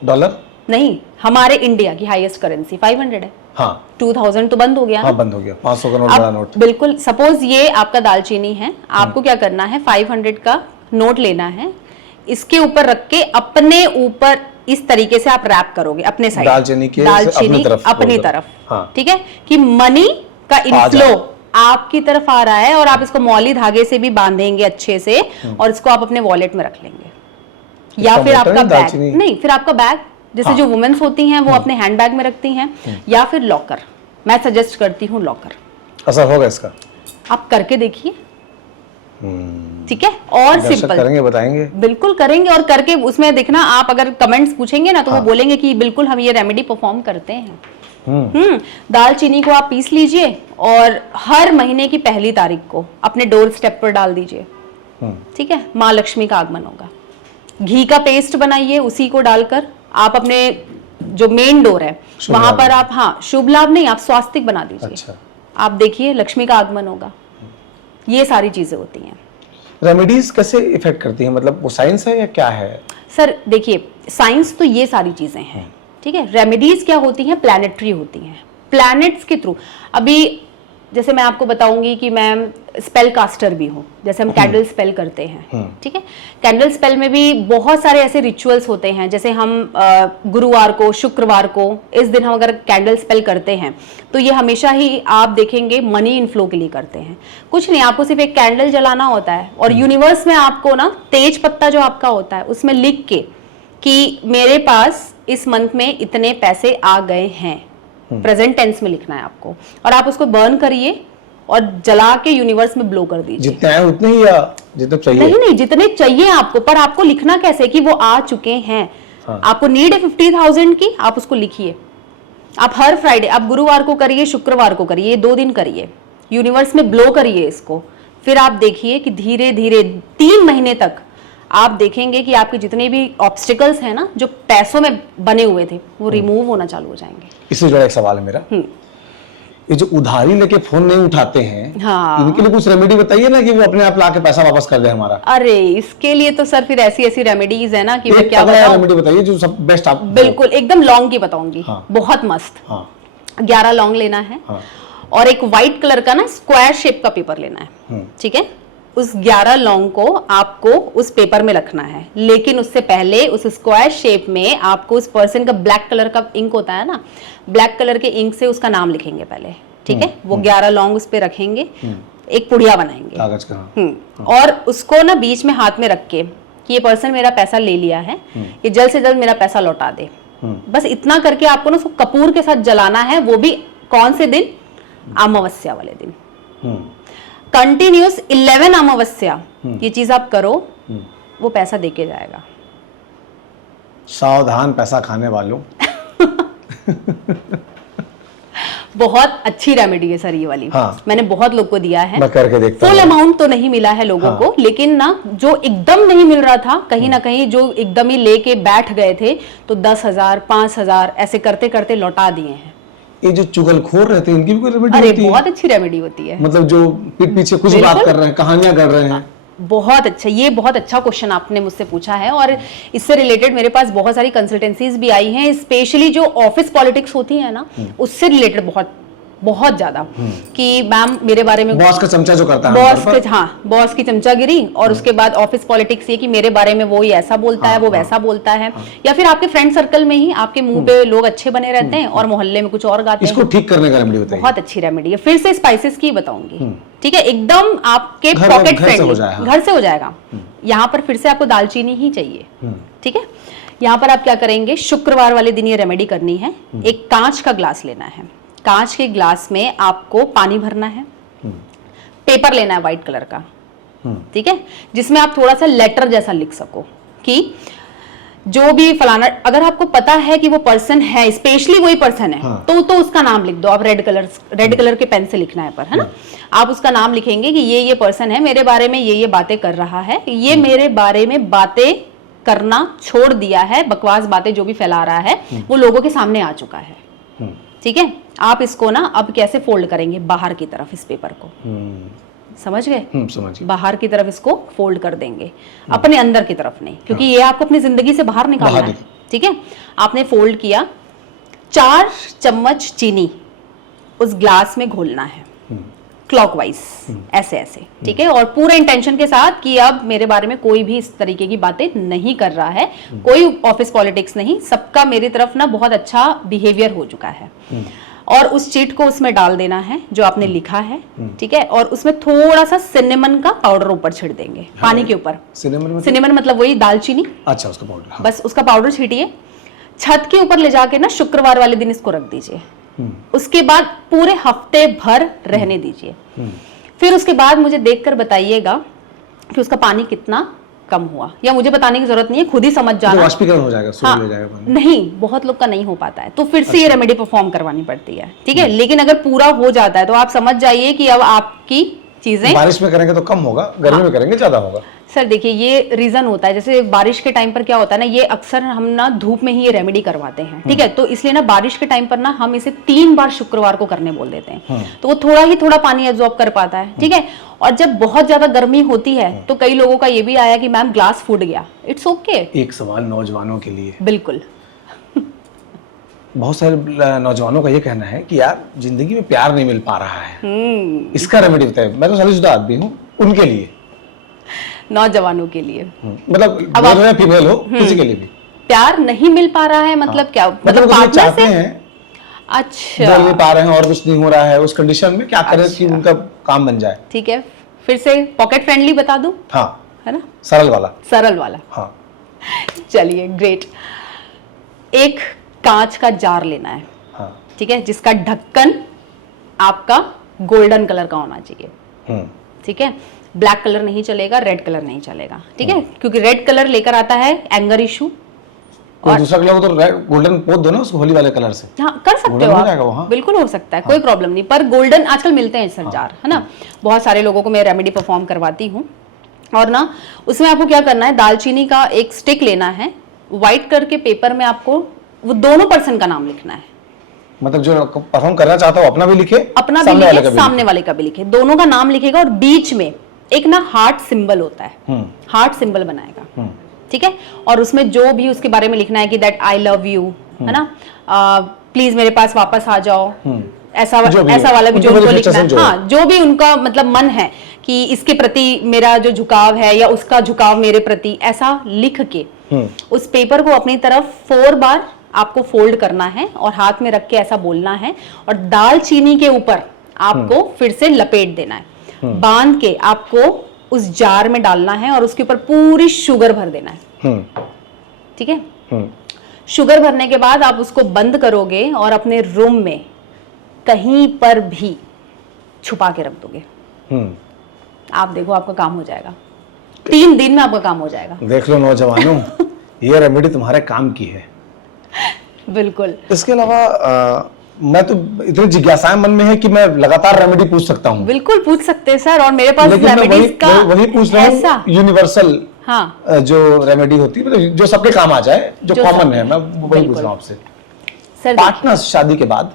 डॉलर नहीं, हमारे इंडिया की हाईएस्ट करेंसी 500 है। हाँ। 2000 तो बंद हो गया। हाँ, बंद हो गया। 500 का नोट, बड़ा नोट। बिल्कुल। सपोज ये आपका दालचीनी है, आपको क्या करना है, 500 का नोट लेना है, इसके ऊपर रख के अपने ऊपर इस तरीके से आप रैप करोगे अपने साइड, दालचीनी अपनी तरफ, ठीक है, कि मनी का इनफ्लो आपकी तरफ आ रहा है। और आप इसको मौली धागे से भी बांधेंगे अच्छे से और इसको आप अपने वॉलेट में रख लेंगे, या फिर आपका बैग, नहीं, फिर आपका बैग, जैसे जो वुमेन्स होती हैं वो अपने हैंड बैग में रखती हैं, या फिर लॉकर, मैं सजेस्ट करती हूँ लॉकर। असर होगा इसका? आप करके देखिए, ठीक है। और दर्शक सिंपल करेंगे, बताएंगे। बिल्कुल करेंगे, और करके उसमें देखना, आप अगर कमेंट्स पूछेंगे ना तो वो बोलेंगे कि बिल्कुल हम ये रेमेडी परफॉर्म करते हैं। दालचीनी को आप पीस लीजिए और हर महीने की पहली तारीख को अपने डोर स्टेप पर डाल दीजिए, ठीक है। माँ लक्ष्मी का आगमन होगा। घी का पेस्ट बनाइए, उसी को डालकर आप अपने जो मेन डोर है वहां पर आप, हाँ शुभ लाभ नहीं, आप स्वास्तिक बना दीजिए। अच्छा। आप देखिए लक्ष्मी का आगमन होगा। ये सारी चीजें होती हैं। रेमेडीज कैसे इफेक्ट करती हैं, मतलब वो साइंस है या क्या है? सर देखिए, साइंस तो ये सारी चीजें हैं, ठीक है। रेमेडीज क्या होती हैं, प्लैनेटरी होती हैं, प्लैनेट्स के थ्रू। अभी जैसे मैं आपको बताऊंगी कि मैं स्पेल कास्टर भी हूँ, जैसे हम कैंडल स्पेल करते हैं, ठीक है। कैंडल स्पेल में भी बहुत सारे ऐसे रिचुअल्स होते हैं, जैसे हम गुरुवार को, शुक्रवार को, इस दिन हम अगर कैंडल स्पेल करते हैं तो ये हमेशा ही आप देखेंगे मनी इनफ्लो के लिए करते हैं। कुछ नहीं, आपको सिर्फ एक कैंडल जलाना होता है और यूनिवर्स में आपको ना तेज पत्ता जो आपका होता है उसमें लिख के कि मेरे पास इस मंथ में इतने पैसे आ गए हैं, प्रेजेंट टेंस में लिखना है आपको, और आप उसको बर्न करिए और जला के यूनिवर्स में ब्लो कर दीजिए। जितने आए उतने ही या जितने चाहिए? नहीं, जितने चाहिए आपको, पर आपको लिखना कैसे कि वो आ चुके हैं। आपको नीड है 50,000 की, आप उसको लिखिए। आप हर फ्राइडे, आप गुरुवार को करिए, शुक्रवार को करिए, 2 दिन करिए, यूनिवर्स में ब्लो करिए इसको। फिर आप देखिए कि धीरे धीरे 3 महीने तक आप देखेंगे कि आपके जितने भी ऑब्स्टिकल्स हैं ना, जो पैसों में बने हुए थे, वो रिमूव होना चालू हो जाएंगे। इससे जुड़ा एक सवाल है मेरा, ये जो उधारी लेके फोन नहीं उठाते हैं, हाँ, इनके लिए कुछ रेमेडी बताइए ना कि वो अपने आप लाके पैसा वापस कर दे हमारा। अरे इसके लिए तो सर फिर ऐसी ऐसी रेमेडीज है ना कि मैं क्या बताऊं। रेमेडी बताइए जो सब बेस्ट आप। बिल्कुल एकदम लौंग की बताऊंगी। हाँ। बहुत मस्त। हाँ। 11 लौंग लेना है। हाँ। और एक व्हाइट कलर का ना स्क्वायर शेप का पेपर लेना है, ठीक है। उस 11 लौंग को आपको उस पेपर में रखना है, लेकिन उससे पहले उस स्क्वायर शेप में आपको उस पर्सन का ब्लैक कलर का इंक होता है ना, ब्लैक कलर के इंक से उसका नाम लिखेंगे पहले, ठीक है। वो 11 लौंग उस पे रखेंगे, एक पुड़िया बनाएंगे कागज का, और उसको ना बीच में हाथ में रख के कि ये पर्सन मेरा पैसा ले लिया है, ये जल्द से जल्द मेरा पैसा लौटा दे। बस इतना करके आपको ना उसको कपूर के साथ जलाना है, वो भी कौन से दिन, अमावस्या वाले दिन। कंटिन्यूस 11 अमावस्या ये चीज आप करो, वो पैसा देके जाएगा। सावधान पैसा खाने वालों। बहुत अच्छी रेमेडी है सर ये वाली। हाँ। मैंने बहुत लोग को दिया है, मैं करके देखता हूं। फुल अमाउंट तो नहीं मिला है लोगों को, लेकिन ना जो एकदम नहीं मिल रहा था, कहीं ना कहीं जो एकदम ही लेके बैठ गए थे, तो 10,000 5,000 ऐसे करते करते लौटा दिए हैं। ये जो चुगलखोर रहते हैं इनकी भी कोई रेमेडी अरे होती है? बहुत अच्छी रेमेडी होती है। मतलब जो पीठ पीछे कुछ बात कर रहे हैं, कहानियां कर रहे हैं। बहुत अच्छा, ये बहुत अच्छा क्वेश्चन आपने मुझसे पूछा है, और इससे रिलेटेड मेरे पास बहुत सारी कंसल्टेंसीज भी आई हैं, स्पेशली जो ऑफिस पॉलिटिक्स होती है ना, उससे रिलेटेड बहुत ज्यादा, कि मैम मेरे बारे में बॉस का चमचा जो करता है, बॉस की चमचागिरी, और उसके बाद ऑफिस पॉलिटिक्स ये कि मेरे बारे में वो ही ऐसा बोलता है, वो वैसा बोलता है, या फिर आपके फ्रेंड सर्कल में ही आपके मुंह पे लोग अच्छे बने रहते हैं और मोहल्ले में कुछ और गाते हैं। इसको ठीक करने का रेमेडी बताइए। बहुत अच्छी रेमेडी है। फिर से स्पाइसेस की बताऊंगी, ठीक है, एकदम आपके पॉकेट फ्रेंडली, घर से हो जाएगा। यहाँ पर फिर से आपको दालचीनी ही चाहिए, ठीक है। यहाँ पर आप क्या करेंगे, शुक्रवार वाले दिन ये रेमेडी करनी है। एक कांच का ग्लास लेना है, कांच के ग्लास में आपको पानी भरना है, पेपर लेना है व्हाइट कलर का, ठीक है, जिसमें आप थोड़ा सा लेटर जैसा लिख सको कि जो भी फलाना, अगर आपको पता है कि वो पर्सन है, स्पेशली वही पर्सन है, तो उसका नाम लिख दो आप। रेड कलर के पेन से लिखना है, पर है ना, आप उसका नाम लिखेंगे कि ये पर्सन है, मेरे बारे में ये बातें कर रहा है, ये मेरे बारे में बातें करना छोड़ दिया है, बकवास बातें जो भी फैला रहा है वो लोगों के सामने आ चुका है, ठीक है। आप इसको ना अब कैसे फोल्ड करेंगे, बाहर की तरफ इस पेपर को, समझ गए, समझ। बाहर की तरफ इसको फोल्ड कर देंगे, अपने अंदर की तरफ नहीं, क्योंकि ये आपको अपनी जिंदगी से बाहर निकालना है, ठीक है। आपने फोल्ड किया, 4 चम्मच चीनी उस ग्लास में घोलना है, क्लॉकवाइज, ऐसे ऐसे, ठीक है। और पूरे इंटेंशन के साथ कि अब मेरे बारे में कोई भी इस तरीके की बातें नहीं कर रहा है, कोई ऑफिस पॉलिटिक्स नहीं, सबका मेरी तरफ ना बहुत अच्छा बिहेवियर हो चुका है। और उस चीट को उसमें डाल देना है जो आपने लिखा है, ठीक है। और उसमें थोड़ा सा सिनेमन का पाउडर ऊपर छिड़ देंगे, पानी के ऊपर। सिनेमन मतलब वही दालचीनी, अच्छा, उसका पाउडर, बस उसका पाउडर छीटिए, छत के ऊपर ले जाके ना शुक्रवार वाले दिन इसको रख दीजिए, उसके बाद पूरे हफ्ते भर रहने दीजिए। फिर उसके बाद मुझे देखकर बताइएगा कि उसका पानी कितना कम हुआ, या मुझे बताने की जरूरत नहीं है, खुद ही समझ जाना। वाष्पीकरण हो जाएगा, हाँ, ले जाएगा पानी। नहीं, बहुत लोग का नहीं हो पाता है, तो फिर से ये रेमेडी परफॉर्म करवानी पड़ती है, ठीक है। लेकिन अगर पूरा हो जाता है तो आप समझ जाइए कि अब आपकी चीजें, बारिश में करेंगे तो कम होगा, गर्मी में करेंगे ज्यादा होगा। सर देखिए, ये रीजन होता है, जैसे बारिश के टाइम पर क्या होता है ना, ये अक्सर हम ना धूप में ही ये रेमेडी करवाते हैं, ठीक है। तो इसलिए ना बारिश के टाइम पर ना हम इसे 3 बार शुक्रवार को करने बोल देते हैं, तो वो थोड़ा पानी एब्जॉर्ब कर पाता है, ठीक है। और जब बहुत ज्यादा गर्मी होती है तो कई लोगों का ये भी आया कि मैम ग्लास फूट गया, इट्स ओके। एक सवाल नौजवानों के लिए, बिल्कुल, बहुत सारे नौजवानों का ये कहना है कि यार जिंदगी में प्यार नहीं मिल पा रहा है, इसका रेमेडी बताइए। मैं तो शादीशुदा आदमी हूँ, उनके लिए, नौजवानों के लिए, मतलब मेल हो या फीमेल हो, किसी के लिए भी प्यार नहीं मिल पा रहा है, मतलब क्या, मतलब कुछ पार्टनर चाहते से? हैं, अच्छा, बोल नहीं पा रहे हैं और कुछ नहीं हो रहा है, उस कंडीशन में क्या करें कि उनका काम बन जाए। ठीक है, फिर से पॉकेट फ्रेंडली बता दूं, हाँ, है ना, सरल वाला। सरल वाला। हाँ, चलिए, ग्रेट। एक कांच का जार लेना है, हाँ, ठीक है, जिसका ढक्कन आपका गोल्डन कलर का होना चाहिए, ठीक है। ब्लैक कलर नहीं चलेगा, रेड कलर नहीं चलेगा, ठीक है, क्योंकि रेड कलर लेकर आता है एंगर इशू। और दूसरा कलर तो गोल्डन पोत दो ना उसको होली वाले कलर से। हाँ, कर सकते हो आप, बिल्कुल हो सकता है, कोई प्रॉब्लम नहीं, पर गोल्डन आजकल मिलते हैं सर जार, है ना। बहुत सारे लोगों को मैं रेमेडी परफॉर्म करवाती हूँ, और ना उसमें आपको क्या करना है, दालचीनी का एक स्टिक लेना है, व्हाइट कलर के पेपर में आपको वो दोनों पर्सन का नाम लिखना है। मतलब जो परफॉर्म करना चाहता हो अपना भी लिखे, अपना भी लिखे, सामने वाले का भी लिखे, दोनों का नाम लिखेगा, और बीच में एक ना हार्ट सिंबल होता है, हार्ट सिंबल बनाएगा, ठीक है। और उसमें जो भी उसके बारे में लिखना है कि दैट आई लव यू, है ना, प्लीज मेरे पास वापस आ जाओ, ऐसा वाला भी जो उनको लिखना है। हाँ, जो भी उनका मतलब मन है कि इसके प्रति मेरा जो झुकाव है या उसका झुकाव मेरे प्रति, ऐसा लिख के उस पेपर को अपनी तरफ 4 बार आपको फोल्ड करना है और हाथ में रख के ऐसा बोलना है, और दालचीनी के ऊपर आपको फिर से लपेट देना है, बांध के आपको उस जार में डालना है और उसके ऊपर पूरी शुगर भर देना है, ठीक है। शुगर भरने के बाद आप उसको बंद करोगे और अपने रूम में कहीं पर भी छुपा के रख दोगे। आप देखो, आपका काम हो जाएगा, 3 दिन में आपका काम हो जाएगा। देख लो नौजवानों, ये रेमेडी तुम्हारे काम की है। बिल्कुल। इसके अलावा मैं तो इतनी जिज्ञासाएं मन में है कि मैं लगातार रेमेडी पूछ सकता हूँ। बिल्कुल पूछ सकते हैं सर, और मेरे पास रेमेडीज का वही पूछ रहा हूँ, यूनिवर्सल, हाँ, जो रेमेडी होती है, मतलब जो सबके काम आ जाए, जो कॉमन है, मैं वही पूछ रहा हूँ आपसे। पार्टनर्स शादी के बाद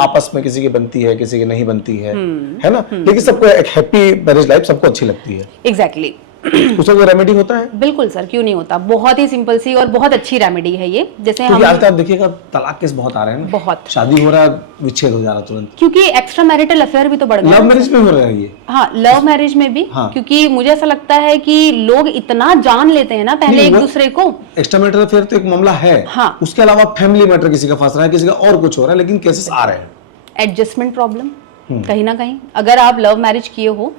आपस में किसी की बनती है, किसी की नहीं बनती है ना, लेकिन सबको एक हैप्पी मैरिज लाइफ सबको अच्छी लगती है। एग्जैक्टली। उसका कोई रेमेडी होता है? बिल्कुल सर, क्यों नहीं होता, बहुत ही सिंपल सी और बहुत अच्छी रेमेडी है ये। जैसे हम आजकल आप देखिएगा तलाक केस बहुत आ रहे हैं ना, बहुत, शादी हो रहा है विच्छेद हो जा रहा तुरंत, क्योंकि एक्स्ट्रा मैरिटल अफेयर भी तो बढ़ गया। लव मैरिज में हो रहा है ये। हाँ, लव मैरिज में भी, हाँ। क्योंकि मुझे ऐसा लगता है कि लोग इतना जान लेते हैं ना पहले एक दूसरे को। एक्स्ट्रा मैरिटल अफेयर तो एक मामला है, हाँ। उसके अलावा फैमिली मैटर, किसी का फंस रहा है, किसी का और कुछ हो रहा है, लेकिन केसेस आ रहे हैं। एडजस्टमेंट प्रॉब्लम कहीं ना कहीं, अगर आप लव मैरिज किए हो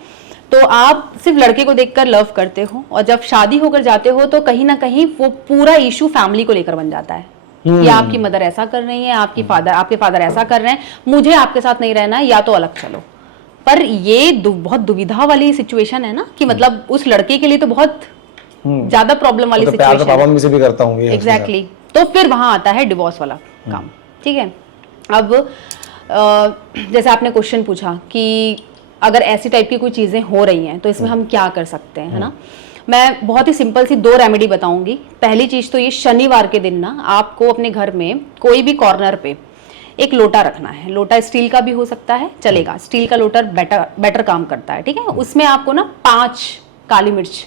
तो आप सिर्फ लड़के को देखकर लव करते हो, और जब शादी होकर जाते हो तो कहीं ना कहीं वो पूरा इशू फैमिली को लेकर बन जाता है कि आपकी मदर ऐसा कर रही है, आपके फादर ऐसा कर रहे हैं, मुझे आपके साथ नहीं रहना है, या तो अलग चलो। पर ये बहुत दुविधा वाली सिचुएशन है ना, कि मतलब उस लड़के के लिए तो बहुत ज्यादा प्रॉब्लम वाली सिचुएशन है। पाबंदी से भी करता हूं ये। एग्जैक्टली। तो फिर वहां आता है डिवोर्स वाला काम, ठीक है। अब जैसे आपने क्वेश्चन पूछा कि अगर ऐसी टाइप की कोई चीजें हो रही हैं तो इसमें हम क्या कर सकते हैं, है ना। मैं बहुत ही सिंपल सी 2 रेमेडी बताऊंगी। पहली चीज तो ये, शनिवार के दिन ना आपको अपने घर में कोई भी कॉर्नर पे एक लोटा रखना है। लोटा स्टील का भी हो सकता है, चलेगा, स्टील का लोटा बेटर काम करता है, ठीक है। उसमें आपको ना 5 काली मिर्च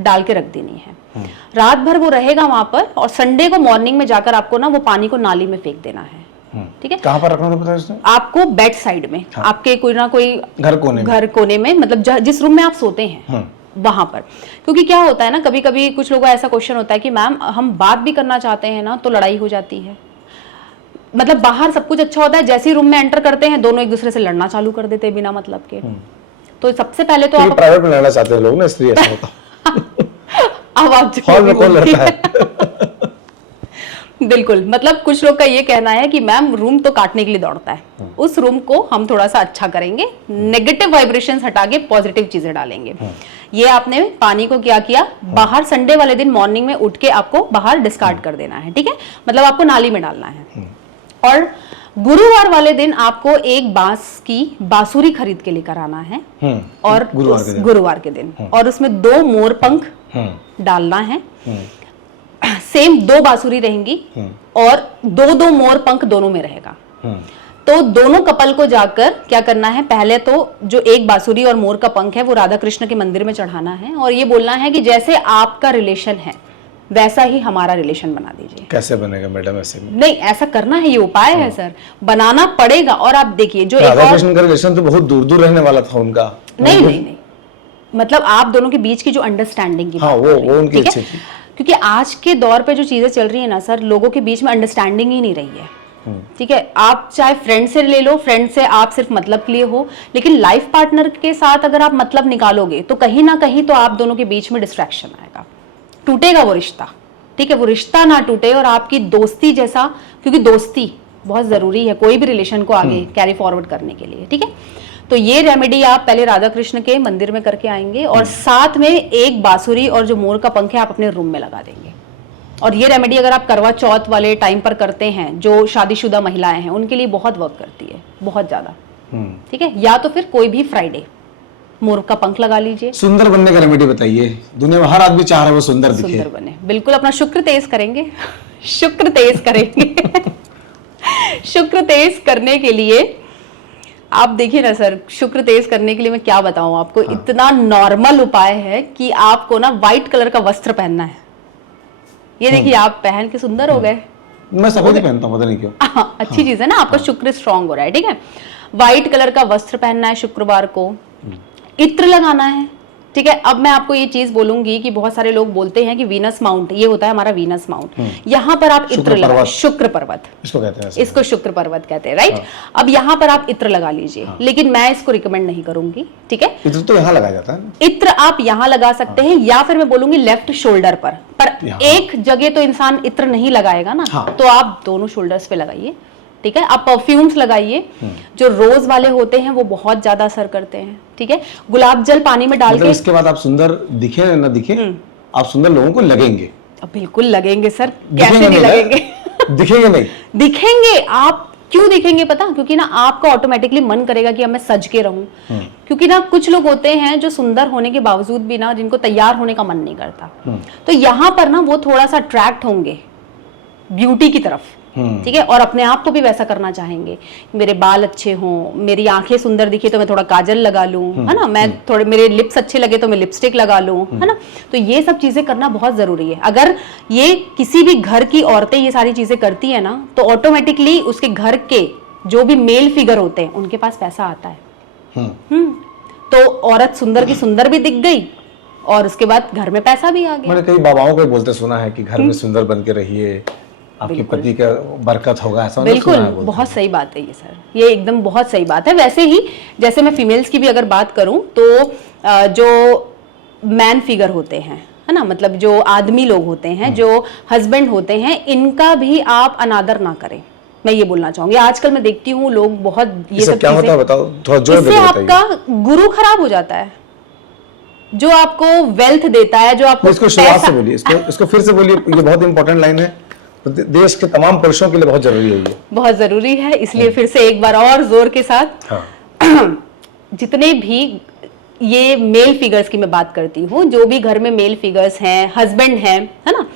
डाल के रख देनी है, रात भर वो रहेगा वहां पर, और संडे को मॉर्निंग में जाकर आपको ना वो पानी को नाली में फेंक देना है, ठीक है। कहाँ पर रखना था पता है इसने? आपको बेड साइड में, हाँ। आपके कोई ना कोई घर कोने में, मतलब जिस रूम में आप सोते हैं वहां पर। क्योंकि क्या होता है ना, कभी कभी कुछ लोगों का ऐसा क्वेश्चन होता है कि मैम हम बात भी करना चाहते हैं ना तो लड़ाई हो जाती है, मतलब बाहर सब कुछ अच्छा होता है, जैसे ही रूम में एंटर करते हैं दोनों एक दूसरे से लड़ना चालू कर देते हैं बिना मतलब के। तो सबसे पहले तो आप प्राइवेट में लड़ना चाहते हैं लोग ना, इसलिए ऐसा होता है। अब आप हॉल में कौन लड़ता है? बिल्कुल, मतलब कुछ लोग का ये कहना है कि मैम रूम तो काटने के लिए दौड़ता है, उस रूम को हम थोड़ा सा अच्छा करेंगे, नेगेटिव वाइब्रेशंस हटा के पॉजिटिव चीजें डालेंगे। ये आपने पानी को क्या किया, बाहर संडे वाले दिन मॉर्निंग में उठ के आपको बाहर डिस्कार्ड कर देना है, ठीक है, मतलब आपको नाली में डालना है। और गुरुवार वाले दिन आपको एक बांस की बांसुरी खरीद के लेकर आना है, और गुरुवार के दिन और उसमें 2 मोर पंख डालना है, सेम 2 बांसुरी रहेंगी और 2-2 मोर पंख दोनों में रहेगा। तो दोनों कपल को जाकर क्या करना है, पहले तो जो एक बांसुरी और मोर का पंख है वो राधा कृष्ण के मंदिर में चढ़ाना है और ये बोलना है कि जैसे आपका रिलेशन है वैसा ही हमारा रिलेशन बना दीजिए। कैसे बनेगा मैडम ऐसे में? नहीं, ऐसा करना है, ये उपाय है सर, बनाना पड़ेगा। और आप देखिए जो राधा कृष्ण का रिलेशन तो बहुत दूर दूर रहने वाला था उनका। नहीं, मतलब आप दोनों के बीच की जो अंडरस्टैंडिंग की हाँ, वो उनकी इच्छा थी। क्योंकि आज के दौर पे जो चीजें चल रही है ना सर, लोगों के बीच में अंडरस्टैंडिंग ही नहीं रही है, ठीक है। आप चाहे फ्रेंड से ले लो, फ्रेंड से आप सिर्फ मतलब के लिए हो, लेकिन लाइफ पार्टनर के साथ अगर आप मतलब निकालोगे तो कहीं ना कहीं तो आप दोनों के बीच में डिस्ट्रैक्शन आएगा, टूटेगा वो रिश्ता, ठीक है। वो रिश्ता ना टूटे और आपकी दोस्ती जैसा, क्योंकि दोस्ती बहुत जरूरी है कोई भी रिलेशन को आगे कैरी फॉरवर्ड करने के लिए, ठीक है। तो ये रेमेडी आप पहले राधा कृष्ण के मंदिर में करके आएंगे और साथ में एक बांसुरी और जो मोर का पंख है आप अपने रूम में लगा देंगे। और ये रेमेडी अगर आप करवा चौथ वाले टाइम पर करते हैं, जो शादीशुदा महिलाएं हैं उनके लिए बहुत वर्क करती है, बहुत ज्यादा, ठीक है। या तो फिर कोई भी फ्राइडे मोर का पंख लगा लीजिए। सुंदर बनने का रेमेडी बताइए, दुनिया में हर आदमी चाह रहा है वो सुंदर दिखे। सुंदर बने, बिल्कुल अपना शुक्र तेज करेंगे शुक्र तेज करेंगे शुक्र तेज करने के लिए आप देखिए ना सर, शुक्र तेज करने के लिए मैं क्या बताऊं आपको, इतना नॉर्मल उपाय है कि आपको ना व्हाइट कलर का वस्त्र पहनना है। ये देखिए आप पहन के सुंदर हो गए। मैं सफेद ही पहनता हूं, पता नहीं क्यों। अच्छी चीज है ना, आपका शुक्र स्ट्रांग हो रहा है, ठीक है। व्हाइट कलर का वस्त्र पहनना है शुक्रवार को, इत्र लगाना है, ठीक है। अब मैं आपको ये चीज बोलूंगी कि बहुत सारे लोग बोलते हैं कि वीनस माउंट, ये होता है हमारा वीनस माउंट, यहाँ पर आप इत्र लगा, शुक्र पर्वत इसको कहते हैं, इसको शुक्र पर्वत कहते हैं, राइट। अब यहाँ पर आप इत्र लगा लीजिए, लेकिन मैं इसको रिकमेंड नहीं करूंगी, ठीक है। इत्र तो यहाँ लगाया जाता है, इत्र आप यहाँ लगा सकते हैं, या फिर मैं बोलूंगी लेफ्ट शोल्डर पर एक जगह तो इंसान इत्र नहीं लगाएगा ना, तो आप दोनों शोल्डर्स पे लगाइए, ठीक है। आप परफ्यूम्स लगाइए, जो रोज वाले होते हैं वो बहुत ज्यादा असर करते हैं, ठीक है। गुलाब जल पानी में डाल के, इसके बाद आप सुंदर दिखे ना दिखे, आप सुंदर लोगों को लगेंगे। बिल्कुल लगेंगे सर, कैसे नहीं लगेंगे दिखेंगे नहीं, दिखेंगे। आप क्यों दिखेंगे पता, क्योंकि ना आपका ऑटोमेटिकली मन करेगा कि अब मैं सज के रहूं, क्योंकि ना कुछ लोग होते हैं जो सुंदर होने के बावजूद भी ना जिनको तैयार होने का मन नहीं करता, तो यहाँ पर ना वो थोड़ा सा अट्रैक्ट होंगे ब्यूटी की तरफ, ठीक है। और अपने आप को भी वैसा करना चाहेंगे, मेरे बाल अच्छे हों, मेरी आंखें सुंदर दिखे तो मैं थोड़ा काजल लगा लूं, है ना, मैं थोड़े मेरे लिप्स अच्छे लगे तो मैं लिपस्टिक लगा लूं, है ना। तो ये सब चीजें करना बहुत जरूरी है। अगर ये किसी भी घर की औरतें ये सारी चीजें करती है ना, तो ऑटोमेटिकली उसके घर के जो भी मेल फिगर होते हैं उनके पास पैसा आता है। तो औरत सुंदर की सुंदर भी दिख गई और उसके बाद घर में पैसा भी आ गया। मैंने कई बाबाओं को बोलते सुना है कि घर में सुंदर बन के रहिए, आपके पति का बरकत होगा, ऐसा बिल्कुल बहुत सही बात है ये सर, ये एकदम बहुत सही बात है। वैसे ही जैसे मैं फीमेल्स की भी अगर बात करूं तो जो मैन फिगर होते हैं, है ना, मतलब जो आदमी लोग होते हैं, जो हस्बैंड होते हैं, इनका भी आप अनादर ना करें, मैं ये बोलना चाहूंगी। आजकल मैं देखती हूँ लोग बहुत ये सब क्या होता है बताओ, थोड़ा जोर इससे आपका गुरु खराब हो जाता है, जो आपको वेल्थ देता है, जो आपको इसको शुरुआत से बोलिए, इसको फिर से बोलिए, ये बहुत इंपॉर्टेंट लाइन है, देश के तमाम पुरुषों के लिए बहुत जरूरी है, ये बहुत जरूरी है, इसलिए फिर से एक बार और जोर के साथ। जितने भी ये मेल फिगर्स की मैं बात करती हूँ, जो भी घर में मेल फिगर्स हैं, हस्बैंड हैं, है ना,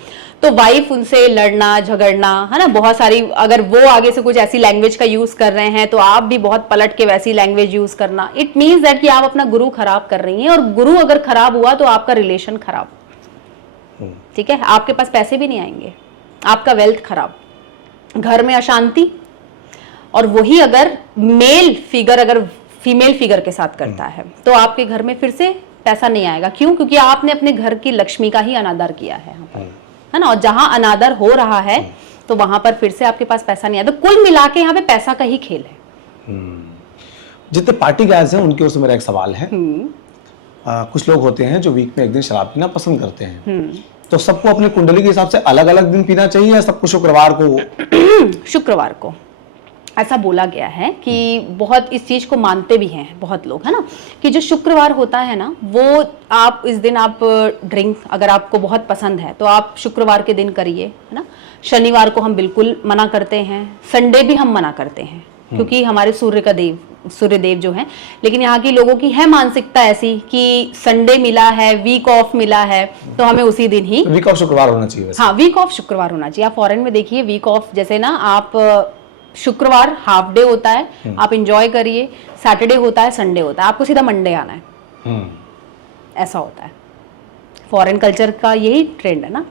तो वाइफ उनसे लड़ना झगड़ना, है ना, बहुत सारी, अगर वो आगे से कुछ ऐसी लैंग्वेज का यूज कर रहे हैं तो आप भी बहुत पलट के वैसी लैंग्वेज यूज करना, इट मीन्स दैट कि आप अपना गुरु खराब कर रही हैं, और गुरु अगर खराब हुआ तो आपका रिलेशन खराब, ठीक है, आपके पास पैसे भी नहीं आएंगे, आपका वेल्थ खराब, घर में अशांति। और वही अगर मेल फिगर अगर फीमेल फिगर के साथ करता है तो आपके घर में फिर से पैसा नहीं आएगा। क्यों? क्योंकि आपने अपने घर की लक्ष्मी का ही अनादर किया है यहाँ पर, है ना, और जहां अनादर हो रहा है तो वहां पर फिर से आपके पास पैसा नहीं आया। तो कुल मिला के यहाँ पे पैसा का ही खेल है। जितने पार्टी गायज हैं उनकी ओर से मेरा एक सवाल है। कुछ लोग होते हैं जो वीक में एक दिन शराब पीना पसंद करते हैं, तो सबको अपनी कुंडली के हिसाब से अलग अलग दिन पीना चाहिए या सबको शुक्रवार को? शुक्रवार को ऐसा बोला गया है कि बहुत इस चीज को मानते भी हैं बहुत लोग, है ना, कि जो शुक्रवार होता है ना, वो आप इस दिन आप ड्रिंक अगर आपको बहुत पसंद है तो आप शुक्रवार के दिन करिए, है ना। शनिवार को हम बिल्कुल मना करते हैं, संडे भी हम मना करते हैं क्योंकि हमारे सूर्यदेव जो हैं, लेकिन यहाँ के लोगों की है मानसिकता ऐसी कि संडे मिला है, वीक ऑफ मिला है, तो हमें उसी दिन ही वीक ऑफ शुक्रवार होना चाहिए वैसे। हाँ, वीक ऑफ शुक्रवार होना चाहिए। आप फॉरेन में देखिए वीक ऑफ जैसे ना, आप शुक्रवार हाफ डे होता है, आप इंजॉय करिए, सैटरडे होता है, संडे होता है, आपको सीधा मंडे आना है, ऐसा होता है। फॉरेन कल्चर का यही ट्रेंड है ना।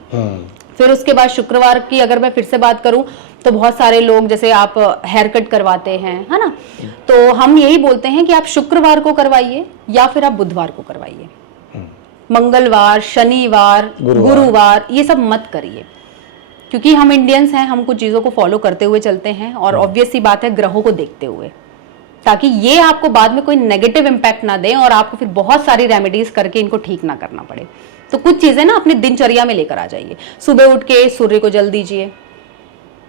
फिर उसके बाद शुक्रवार की अगर मैं फिर से बात करूं तो बहुत सारे लोग जैसे आप हेयर कट करवाते हैं, है ना, तो हम यही बोलते हैं कि आप शुक्रवार को करवाइए या फिर आप बुधवार को करवाइए। मंगलवार, शनिवार, गुरुवार ये सब मत करिए, क्योंकि हम इंडियंस हैं, हम कुछ चीजों को फॉलो करते हुए चलते हैं और ऑब्वियस सी बात है ग्रहों को देखते हुए, ताकि ये आपको बाद में कोई नेगेटिव इम्पैक्ट ना दे और आपको फिर बहुत सारी रेमेडीज करके इनको ठीक ना करना पड़े। तो कुछ चीजें ना अपनी दिनचर्या में लेकर आ जाइए। सुबह उठ के सूर्य को जल दीजिए,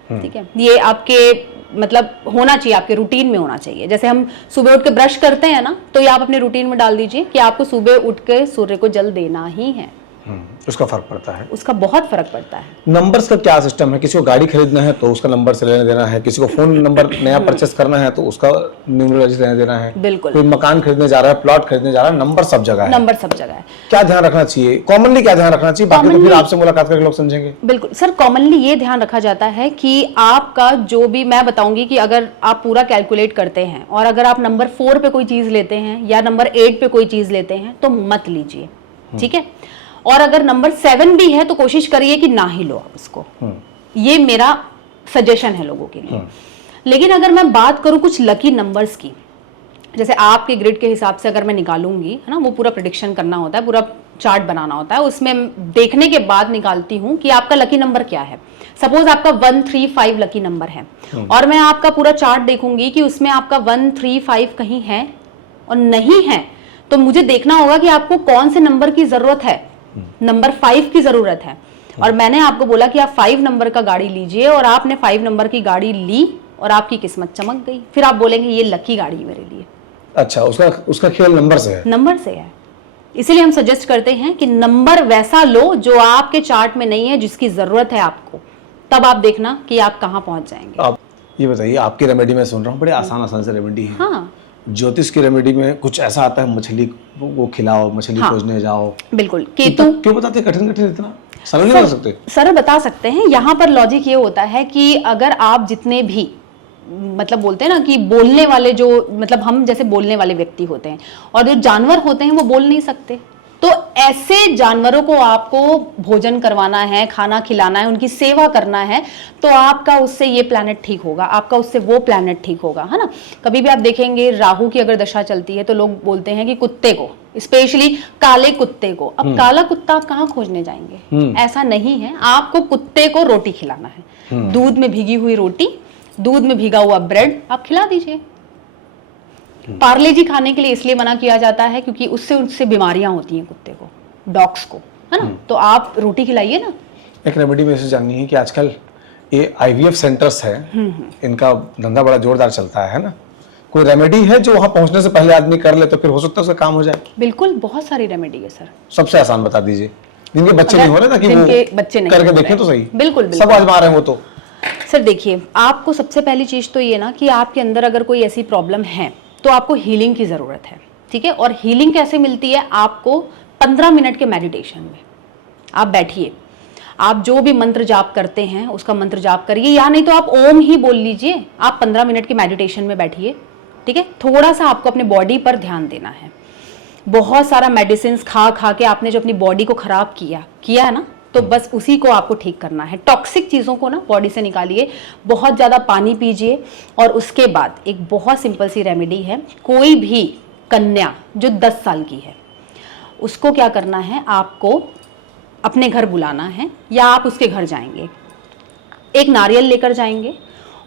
ठीक है, ये आपके मतलब होना चाहिए, आपके रूटीन में होना चाहिए। जैसे हम सुबह उठ के ब्रश करते हैं ना, तो ये आप अपने रूटीन में डाल दीजिए कि आपको सुबह उठ के सूर्य को जल देना ही है। उसका फर्क पड़ता है, उसका बहुत फर्क पड़ता है। नंबर्स का क्या सिस्टम है? किसी को गाड़ी खरीदना है तो उसका नंबर से लेने देना है, किसी को फोन नंबर नया परचेस करना है तो उसका न्यूमरोलॉजी लेने देना है, बिल्कुल। कोई मकान खरीदने जा रहा है, प्लॉट खरीदने जा रहा है, नंबर सब जगह है। नंबर सब जगह है। क्या ध्यान रखना चाहिए कॉमनली, क्या ध्यान रखना चाहिए? बाकी तो फिर आपसे मुलाकात करके लोग समझेंगे। बिल्कुल सर, कॉमनली ये ध्यान रखा जाता है कि आपका जो भी, मैं बताऊंगी कि अगर आप पूरा कैलकुलेट करते हैं और अगर आप नंबर 4 पे कोई चीज लेते हैं या नंबर 8 पे कोई चीज लेते हैं तो मत लीजिए, ठीक है। और अगर नंबर 7 भी है तो कोशिश करिए कि ना ही लो आप उसको। ये मेरा सजेशन है लोगों के लिए। लेकिन अगर मैं बात करूं कुछ लकी नंबर्स की, जैसे आपके ग्रिड के हिसाब से अगर मैं निकालूंगी, है ना, वो पूरा प्रेडिक्शन करना होता है, पूरा चार्ट बनाना होता है, उसमें देखने के बाद निकालती हूं कि आपका लकी नंबर क्या है। सपोज आपका 135 लकी नंबर है और मैं आपका पूरा चार्ट देखूंगी कि उसमें आपका 135 कहीं है और नहीं है, तो मुझे देखना होगा कि आपको कौन से नंबर की जरूरत है। नंबर 5 की जरूरत है और मैंने आपको बोला कि आप 5 नंबर का गाड़ी लीजिए और आपने 5 नंबर की गाड़ी ली और आपकी किस्मत चमक गई, फिर आप बोलेंगे ये लकी गाड़ी है मेरे लिए। अच्छा, उसका खेल नंबर से है। नंबर से है, इसीलिए हम सजेस्ट करते हैं कि नंबर वैसा लो जो आपके चार्ट में नहीं है, जिसकी जरूरत है आपको, तब आप देखना कि आप कहां पहुंच जाएंगे। आप ये बताइए, आपकी रेमेडी में सुन रहा हूँ बड़े आसान से रेमेडी है। हाँ, ज्योतिष की रेमेडी में कुछ ऐसा आता है, मछली वो खिलाओ, मछली खोजने जाओ। बिल्कुल। केतु क्यों बताते कठिन इतना सरल नहीं बता सकते? सरल बता सकते हैं। यहाँ पर लॉजिक ये होता है कि अगर आप जितने भी मतलब बोलते हैं ना कि बोलने वाले जो, मतलब हम जैसे बोलने वाले व्यक्ति होते हैं और जो जानवर होते हैं वो बोल नहीं सकते, तो ऐसे जानवरों को आपको भोजन करवाना है, खाना खिलाना है, उनकी सेवा करना है, तो आपका उससे ये प्लैनेट ठीक होगा, आपका उससे वो प्लैनेट ठीक होगा, है ना। कभी भी आप देखेंगे राहु की अगर दशा चलती है तो लोग बोलते हैं कि कुत्ते को, स्पेशली काले कुत्ते को, अब काला कुत्ता आप कहाँ खोजने जाएंगे? ऐसा नहीं है, आपको कुत्ते को रोटी खिलाना है, दूध में भीगी हुई रोटी, दूध में भीगा हुआ ब्रेड आप खिला दीजिए। पार्ले जी खाने के लिए इसलिए मना किया जाता है क्योंकि उससे बीमारियां होती हैं कुत्ते को, डॉग्स को, है ना, तो आप रोटी खिलाइए ना। एक रेमेडी में से जाननी है कि आजकल ये IVF सेंटर्स है, इनका धंधा बड़ा जोरदार चलता है ना, कोई रेमेडी है जो वहां पहुंचने से पहले आदमी कर ले तो फिर हो सकता है उसका काम हो जाए? बिल्कुल, बहुत सारी रेमेडी है सर। सबसे आसान बता दीजिए, जिनके बच्चे नहीं हो रहे, ताकि वो बच्चे नहीं करके देखें तो सही। बिल्कुल सब आजमा रहे हैं वो तो। सर देखिए, आपको सबसे पहली चीज तो ये ना कि आपके अंदर अगर कोई ऐसी प्रॉब्लम है तो आपको हीलिंग की जरूरत है, ठीक है। और हीलिंग कैसे मिलती है? आपको 15 मिनट के मेडिटेशन में आप बैठिए, आप जो भी मंत्र जाप करते हैं उसका मंत्र जाप करिए, या नहीं तो आप ओम ही बोल लीजिए। आप 15 मिनट के मेडिटेशन में बैठिए, ठीक है। थोड़ा सा आपको अपने बॉडी पर ध्यान देना है। बहुत सारा मेडिसिन खा खा के आपने जो अपनी बॉडी को खराब किया है ना, तो बस उसी को आपको ठीक करना है। टॉक्सिक चीज़ों को ना बॉडी से निकालिए, बहुत ज़्यादा पानी पीजिए और उसके बाद एक बहुत सिंपल सी रेमेडी है। कोई भी कन्या जो 10 साल की है उसको क्या करना है, आपको अपने घर बुलाना है या आप उसके घर जाएंगे, एक नारियल लेकर जाएंगे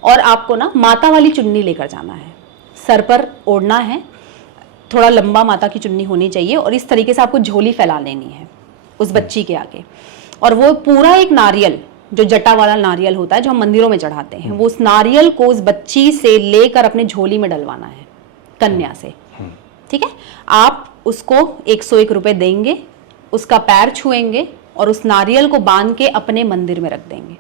और आपको ना माता वाली चुन्नी लेकर जाना है, सर पर ओढ़ना है, थोड़ा लंबा माता की चुन्नी होनी चाहिए और इस तरीके से आपको झोली फैला लेनी है उस बच्ची के आगे। और वो पूरा एक नारियल, जो जटा वाला नारियल होता है जो हम मंदिरों में चढ़ाते हैं, वो उस नारियल को उस बच्ची से लेकर अपने झोली में डलवाना है, कन्या से। ठीक है, आप उसको 101 रुपए देंगे, उसका पैर छुएंगे और उस नारियल को बांध के अपने मंदिर में रख देंगे,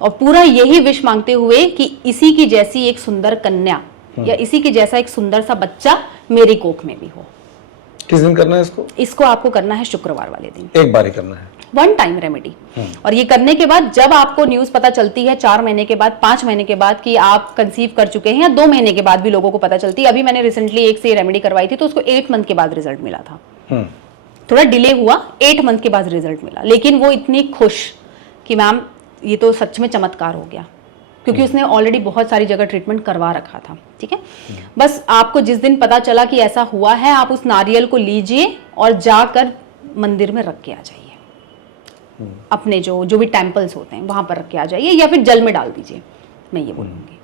और पूरा यही विश मांगते हुए कि इसी की जैसी एक सुंदर कन्या या इसी के जैसा एक सुंदर सा बच्चा मेरी कोख में भी हो। किस दिन करना है इसको? इसको आपको करना है शुक्रवार वाले दिन, एक बार ही करना है, वन टाइम रेमेडी। और ये करने के बाद जब आपको न्यूज पता चलती है 4 महीने के बाद, 5 महीने के बाद कि आप कंसीव कर चुके हैं, या 2 महीने के बाद भी लोगों को पता चलती है। अभी मैंने रिसेंटली एक से ये रेमेडी करवाई थी तो उसको 8 मंथ के बाद रिजल्ट मिला था। थोड़ा डिले हुआ, 8 मंथ के बाद रिजल्ट मिला, लेकिन वो इतनी खुश कि मैम ये तो सच में चमत्कार हो गया, क्योंकि उसने ऑलरेडी बहुत सारी जगह ट्रीटमेंट करवा रखा था। ठीक है, बस आपको जिस दिन पता चला कि ऐसा हुआ है, आप उस नारियल को लीजिए और जाकर मंदिर में रख के आ जाइए, अपने जो भी टेम्पल्स होते हैं वहां पर रख के आ जाइए, या फिर जल में डाल दीजिए, मैं ये बोलूँगी।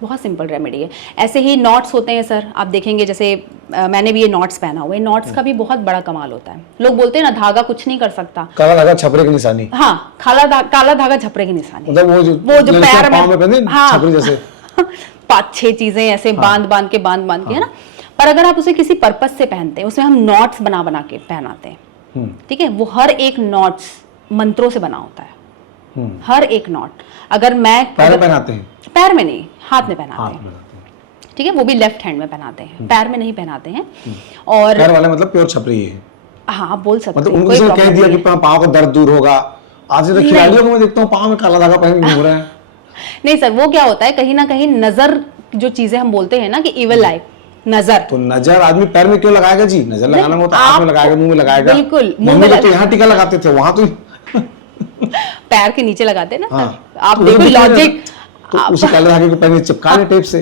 बहुत सिंपल रेमेडी है। ऐसे ही नॉट्स होते हैं सर, आप देखेंगे जैसे मैंने भी ये नॉट्स पहना हुआ है, नॉट्स का भी बहुत बड़ा कमाल होता है। लोग बोलते हैं ना धागा कुछ नहीं कर सकता, काला धागा छपरे की निशानी। हाँ, काला धागा छपरे की निशानी, मतलब वो जो पैर पाँव में पहनते हैं, हाँ, छपरी जैसे 5-6 चीजें ऐसे बांध बांध के है ना। पर अगर आप उसे किसी पर्पस से पहनते हैं, उसमें हम नॉट्स बना के पहनाते हैं। ठीक है, वो हर एक नॉट्स मंत्रों से बना होता है, हर एक नॉट। अगर मैं पैर में पहनाते हैं, पैर में नहीं, हाथ में पहनाते हैं। ठीक है, वो भी लेफ्ट हैंड में पहनाते हैं, पैर में नहीं पहनाते हैं। और पैर वाले मतलब प्योर छपरी है। हाँ, आप बोल सकते मतलब हैं, उनको कोई कह प्रॉब्लम दिया नहीं कि पाँव का दर्द दूर होगा। आज से खिलाड़ियों को मैं देखता हूँ पाँव में काला धागा पहन के घूम रहे हैं। नहीं सर, वो क्या होता है, कहीं ना कहीं नजर, जो चीजें हम बोलते हैं ना कि इविल आई, नजर। तो नजर आदमी पैर में क्यों लगाएगा जी? नजर लगाना होता है, हाथ में लगाएगा, मुंह में लगाएगा। बिल्कुल, मुंह में तो यहाँ टीका लगाते थे, वहां तो पैर के नीचे लगाते ना। हाँ, आप तो देखो लॉजिक, तो उसी काले धागे को पहले चिपका ले टेप से,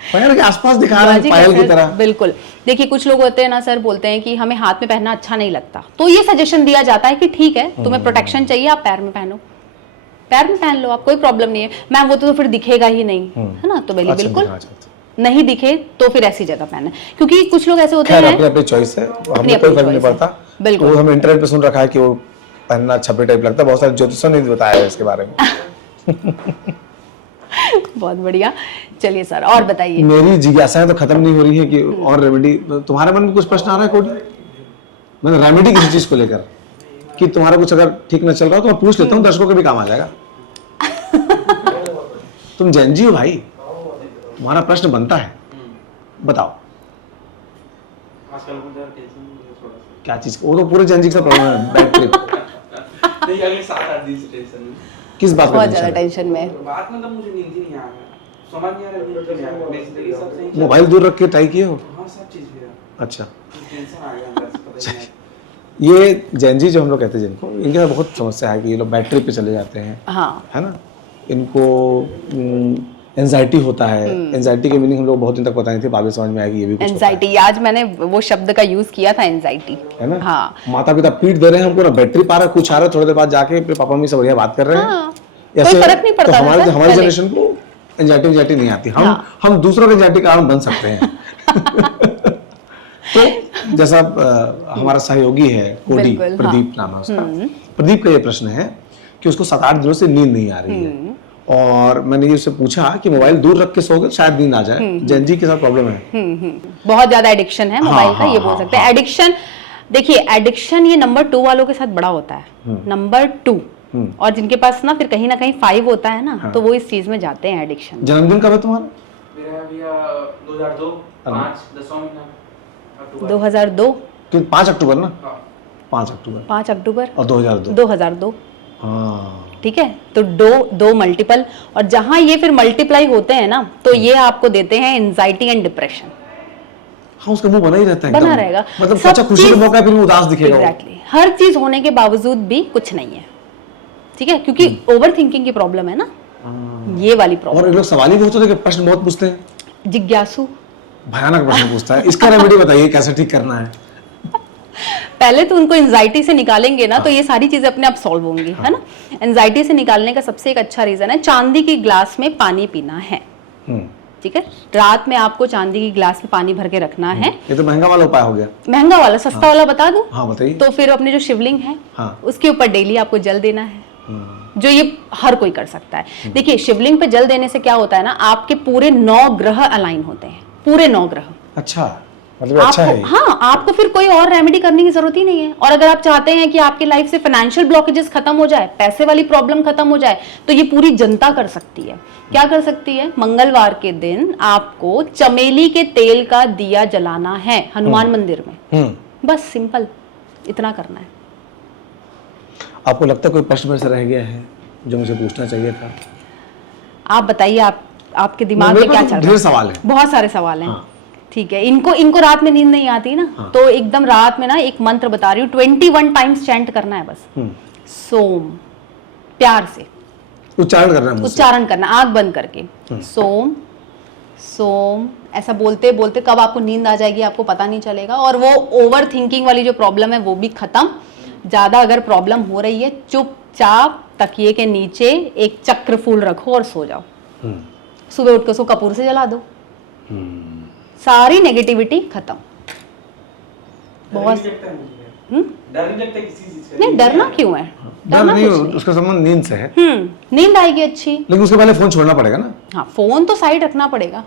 पैर के आसपास दिखा रहे हैं पायल की तरह। बिल्कुल। देखिए कुछ लोग होते हैं ना सर, बोलते हैं कि हमें हाथ में पहनना अच्छा नहीं लगता, तो ये सजेशन दिया जाता है कि ठीक है, तुम्हें प्रोटेक्शन चाहिए, आप पैर में पहनो, पैर में पहन लो, आप कोई प्रॉब्लम नहीं है। मैम वो तो फिर दिखेगा ही नहीं, है ना, तो बिल्कुल नहीं दिखे तो फिर ऐसी जगह पहनना, क्योंकि कुछ लोग ऐसे होते हैं, अपनी चॉइस है, हमें कोई फर्क नहीं पड़ता। बिल्कुल, वो हम इंटरनेट पे सुन रखा है कि वो पहनना छपरी टाइप लगता है, बहुत सारे ज्योतिषों ने बताया है इसके बारे में। बहुत बढ़िया। चलिए सर, और बताइए। मेरी जिज्ञासाएं तो खत्म नहीं हो रही है कि और रेमेडी। तुम्हारे मन में कुछ प्रश्न आ रहा है कोडी? मैंने रेमेडी किसी चीज को लेकर कि तुम्हारा कुछ अगर ठीक न चल रहा हो तो मैं पूछ लेता हूँ, दर्शकों के भी काम आ जाएगा। तुम जैन जी हो भाई, तुम्हारा प्रश्न बनता है, बताओ। क्या चीज? वो तो पूरे जैन जी का प्रॉब्लम है, बैड ट्रिप। किस बात बहुत ज्यादा टेंशन में? बात मतलब मुझे नींद ही नहीं आ रहा, समझ नहीं आ रहा, नींद नहीं आ रहा, मेरी जिंदगी सब सही है। मोबाइल दूर रख के ट्राई किए हो? हाँ, सब चीज भी है। अच्छा, टेंशन आ गया अंदर से, पता ही नहीं। ये जैन जी जो हम लोग कहते हैं जिनको, इनके साथ बहुत समस्या है कि ये लोग बैड ट्रिप पे चले जाते हैं। हाँ, है ना, इनको एंजाइटी होता है। एंजाइटी के मीनिंग हम लोग बहुत दिन तक पता नहीं थे, बाद में समझ में आया कि ये भी कुछ होता है। एंजाइटी, आज मैंने वो शब्द का यूज किया था, एंजाइटी, है ना। हाँ। माता पिता पीट दे रहे हैं हमको ना, बैटरी पा रहा, कुछ आ रहा है, थोड़ी देर बाद जाके फिर पापा मम्मी से बढ़िया बात कर रहे हैं। हाँ, ऐसे कोई फर्क नहीं पड़ता तो हमारे ना सर, हमारी पहले। जनरेशन को एंजाइटी नहीं आती। हम दूसरों के एंजाइटी का कारण बन सकते हैं। तो जैसा हमारा सहयोगी है कोडी, बिल्कुल, प्रदीप नाम है उसका। प्रदीप का ये प्रश्न है कि उसको 7-8 दिनों से नींद नहीं आ रही है, और मैंने ये उससे पूछा कि मोबाइल दूर रख के सोओगे शायद नींद आ जाए। जैन जी के साथ प्रॉब्लम है। बहुत ज्यादा एडिक्शन है मोबाइल का, ये बोल हाँ, सकते हैं। एडिक्शन, देखिए एडिक्शन ये नंबर 2 वालों के साथ बड़ा होता है, नंबर 2। और जिनके पास ना फिर कहीं ना कहीं 5 होता है ना, तो वो इस चीज में जाते हैं, एडिक्शन। जन्मदिन कब है तुम्हारा? मेरा भैया 2002 5 10वां महीना 2002, 5 अक्टूबर ना? हाँ। 5 अक्टूबर 5 अक्टूबर और 2002। 2002। हाँ, ठीक है, तो दो मल्टीपल, और जहां ये फिर मल्टीप्लाई होते हैं ना, तो ये आपको देते हैं एंजाइटी एंड डिप्रेशन। हाँ, उसका मुंह बना ही रहता है, बना एकदम। रहेगा, मतलब सब अच्छा खुशी के चीज- मौके पे भी उदास दिखेगा। एग्जैक्टली, हर चीज होने के बावजूद भी कुछ नहीं है। ठीक है, क्योंकि ओवर थिंकिंग की प्रॉब्लम है ना, ये वाली और प्रॉब्लम। ये लोग सवाल ही बहुत होते हैं कि प्रश्न बहुत पूछते हैं, जिज्ञासु, भयानक प्रश्न पूछता है। इसका रेमेडी बताइए, कैसे ठीक करना है? पहले तो उनको एंजाइटी से निकालेंगे ना, तो ये सारी चीजें अपने आप सॉल्व होंगी, है ना। एंजाइटी से निकालने का सबसे एक अच्छा रीजन है, चांदी की ग्लास में पानी पीना है। ठीक है। रात में आपको चांदी की गिलास में पानी भर के रखना है। ये तो महंगा वाला उपाय हो गया। महंगा वाला, सस्ता वाला बता दूं? हाँ बताइए। तो फिर अपने जो शिवलिंग है हाँ। उसके ऊपर डेली आपको जल देना है, जो ये हर कोई कर सकता है। देखिए शिवलिंग पे जल देने से क्या होता है ना, आपके पूरे 9 ग्रह अलाइन होते हैं, पूरे 9 ग्रह। अच्छा, मतलब अच्छा है। हाँ, आपको फिर कोई और रेमेडी करने की जरूरत ही नहीं है। और अगर आप चाहते हैं कि आपकी लाइफ से फाइनेंशियल ब्लॉकेजेस खत्म हो जाए, पैसे वाली प्रॉब्लम खत्म हो जाए, तो ये पूरी जनता कर सकती है। क्या कर सकती है? मंगलवार के दिन आपको चमेली के तेल का दिया जलाना है हनुमान मंदिर में। बस सिंपल इतना करना है। आपको लगता है कोई प्रश्न में से रह गया है जो मुझे पूछना चाहिए था? आप बताइए, आपके दिमाग में क्या चल रहा है? ढेर सवाल है, बहुत सारे सवाल हैं। हाँ। ठीक है, इनको रात में नींद नहीं आती ना, हाँ। तो एकदम रात में ना एक मंत्र बता रही हूँ, 21 टाइम्स चैंट करना है बस। सोम, प्यार से उच्चारण करना है मुझसे। उच्चारण करना, आंख बंद करके सोम सोम ऐसा बोलते बोलते कब आपको नींद आ जाएगी आपको पता नहीं चलेगा। और वो ओवर थिंकिंग वाली जो प्रॉब्लम है वो भी खत्म। ज्यादा अगर प्रॉब्लम हो रही है, चुपचाप तकिए के नीचे एक चक्र फूल रखो और सो जाओ। सुबह उठ के उसको कपूर से जला दो, सारी नेगेटिविटी खत्म। बहुत डर नहीं लगता किसी चीज से? नहीं, डरना क्यों है? डर डरना नहीं, कुछ नहीं। उसका संबंध नींद से है। नींद आएगी अच्छी। लेकिन उसके पहले फोन छोड़ना पड़ेगा ना। हाँ, फोन तो साइड रखना पड़ेगा।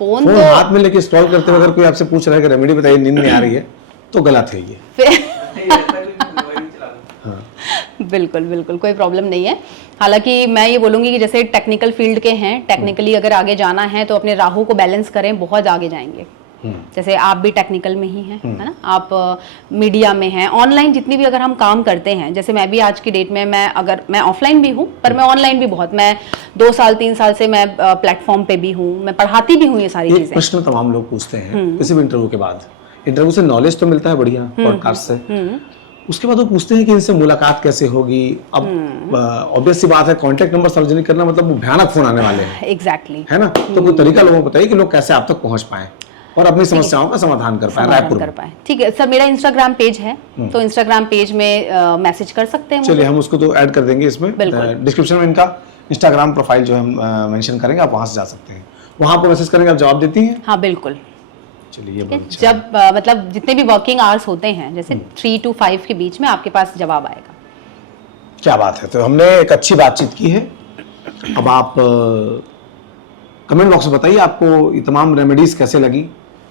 फोन फोन तो हाथ में लेके स्क्रॉल करते हुए अगर कोई आपसे पूछ रहा है कि रेमेडी बताइए, नींद नहीं आ रही है, तो गलत है ये। बिल्कुल बिल्कुल कोई प्रॉब्लम नहीं है। हालांकि मैं ये बोलूंगी कि जैसे टेक्निकल फील्ड के हैं, टेक्निकली अगर आगे जाना है तो अपने राहु को बैलेंस करें, बहुत आगे जाएंगे। जैसे आप भी टेक्निकल में ही हैं, है ना, आप मीडिया में हैं, ऑनलाइन जितनी भी अगर हम काम करते हैं, जैसे मैं भी आज की डेट में मैं ऑफलाइन भी हूँ पर मैं ऑनलाइन भी बहुत, मैं 2 साल 3 साल से मैं प्लेटफॉर्म पे भी हूँ, मैं पढ़ाती भी हूँ ये सारी एक चीजें। प्रश्न तमाम लोग पूछते हैं किसी भी इंटरव्यू के बाद। इंटरव्यू से नॉलेज तो मिलता है बढ़िया पॉडकास्ट से, उसके बाद वो पूछते हैं कि इनसे मुलाकात कैसे होगी। अब ऑब्वियस सी बात है, कॉन्टेक्ट नंबर सार्वजनिक करना मतलब वो भयानक फोन आने वाले हैं। एग्जैक्टली है ना, तो कोई तरीका लोगों को बताइए कि लोग कैसे आप तक पहुंच पाए और अपनी समस्याओं का समाधान कर पाए रायपुर में। ठीक है सर, मेरा इंस्टाग्राम पेज है, तो इंस्टाग्राम पेज में मैसेज कर सकते हैं। चलिए हम उसको तो ऐड कर देंगे इसमें, डिस्क्रिप्शन में इनका इंस्टाग्राम प्रोफाइल जो हम मेंशन करेंगे, आप वहां से जा सकते हैं, वहां आपको मैसेज करेंगे, आप जवाब देती हैं? हाँ बिल्कुल। चलिए ये बहुत जब मतलब जितने भी वर्किंग आवर्स होते हैं, जैसे 3 to 5 के बीच में आपके पास जवाब आएगा। क्या बात है, तो हमने एक अच्छी बातचीत की है। अब आप कमेंट बॉक्स में बताइए आपको ये तमाम रेमेडीज कैसे लगी,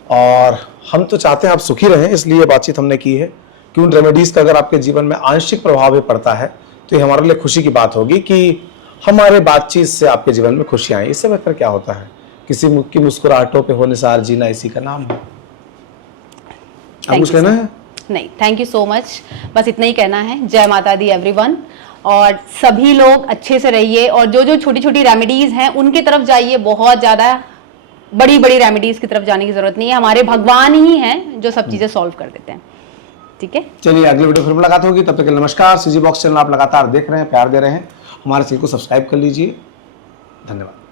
और हम तो चाहते हैं आप सुखी रहें, इसलिए ये बातचीत हमने की है कि उन रेमेडीज का अगर आपके जीवन में आंशिक प्रभाव भी पड़ता है तो ये हमारे लिए खुशी की बात होगी कि हमारे बातचीत से आपके जीवन में खुशियां आई। इससे बेहतर क्या होता है, किसी की मुस्कुराहटों पे हो निसार जीना इसी का नाम है। आप कुछ कहना है? नहीं, थैंक यू सो मच, बस इतना ही कहना है। जय माता दी एवरीवन, और सभी लोग अच्छे से रहिए, और जो जो छोटी छोटी रेमेडीज हैं उनकी तरफ जाइए। बहुत ज्यादा बड़ी बड़ी रेमेडीज की तरफ जाने की जरूरत नहीं है, हमारे भगवान ही हैं जो सब चीजें सॉल्व कर देते हैं। ठीक है, चलिए अगले वीडियो फिर मुलाकात होगी, तब तक के लिए नमस्कार। सीजी बॉक्स चैनल आप लगातार देख रहे हैं, प्यार दे रहे हैं, हमारे चैनल को सब्सक्राइब कर लीजिए। धन्यवाद।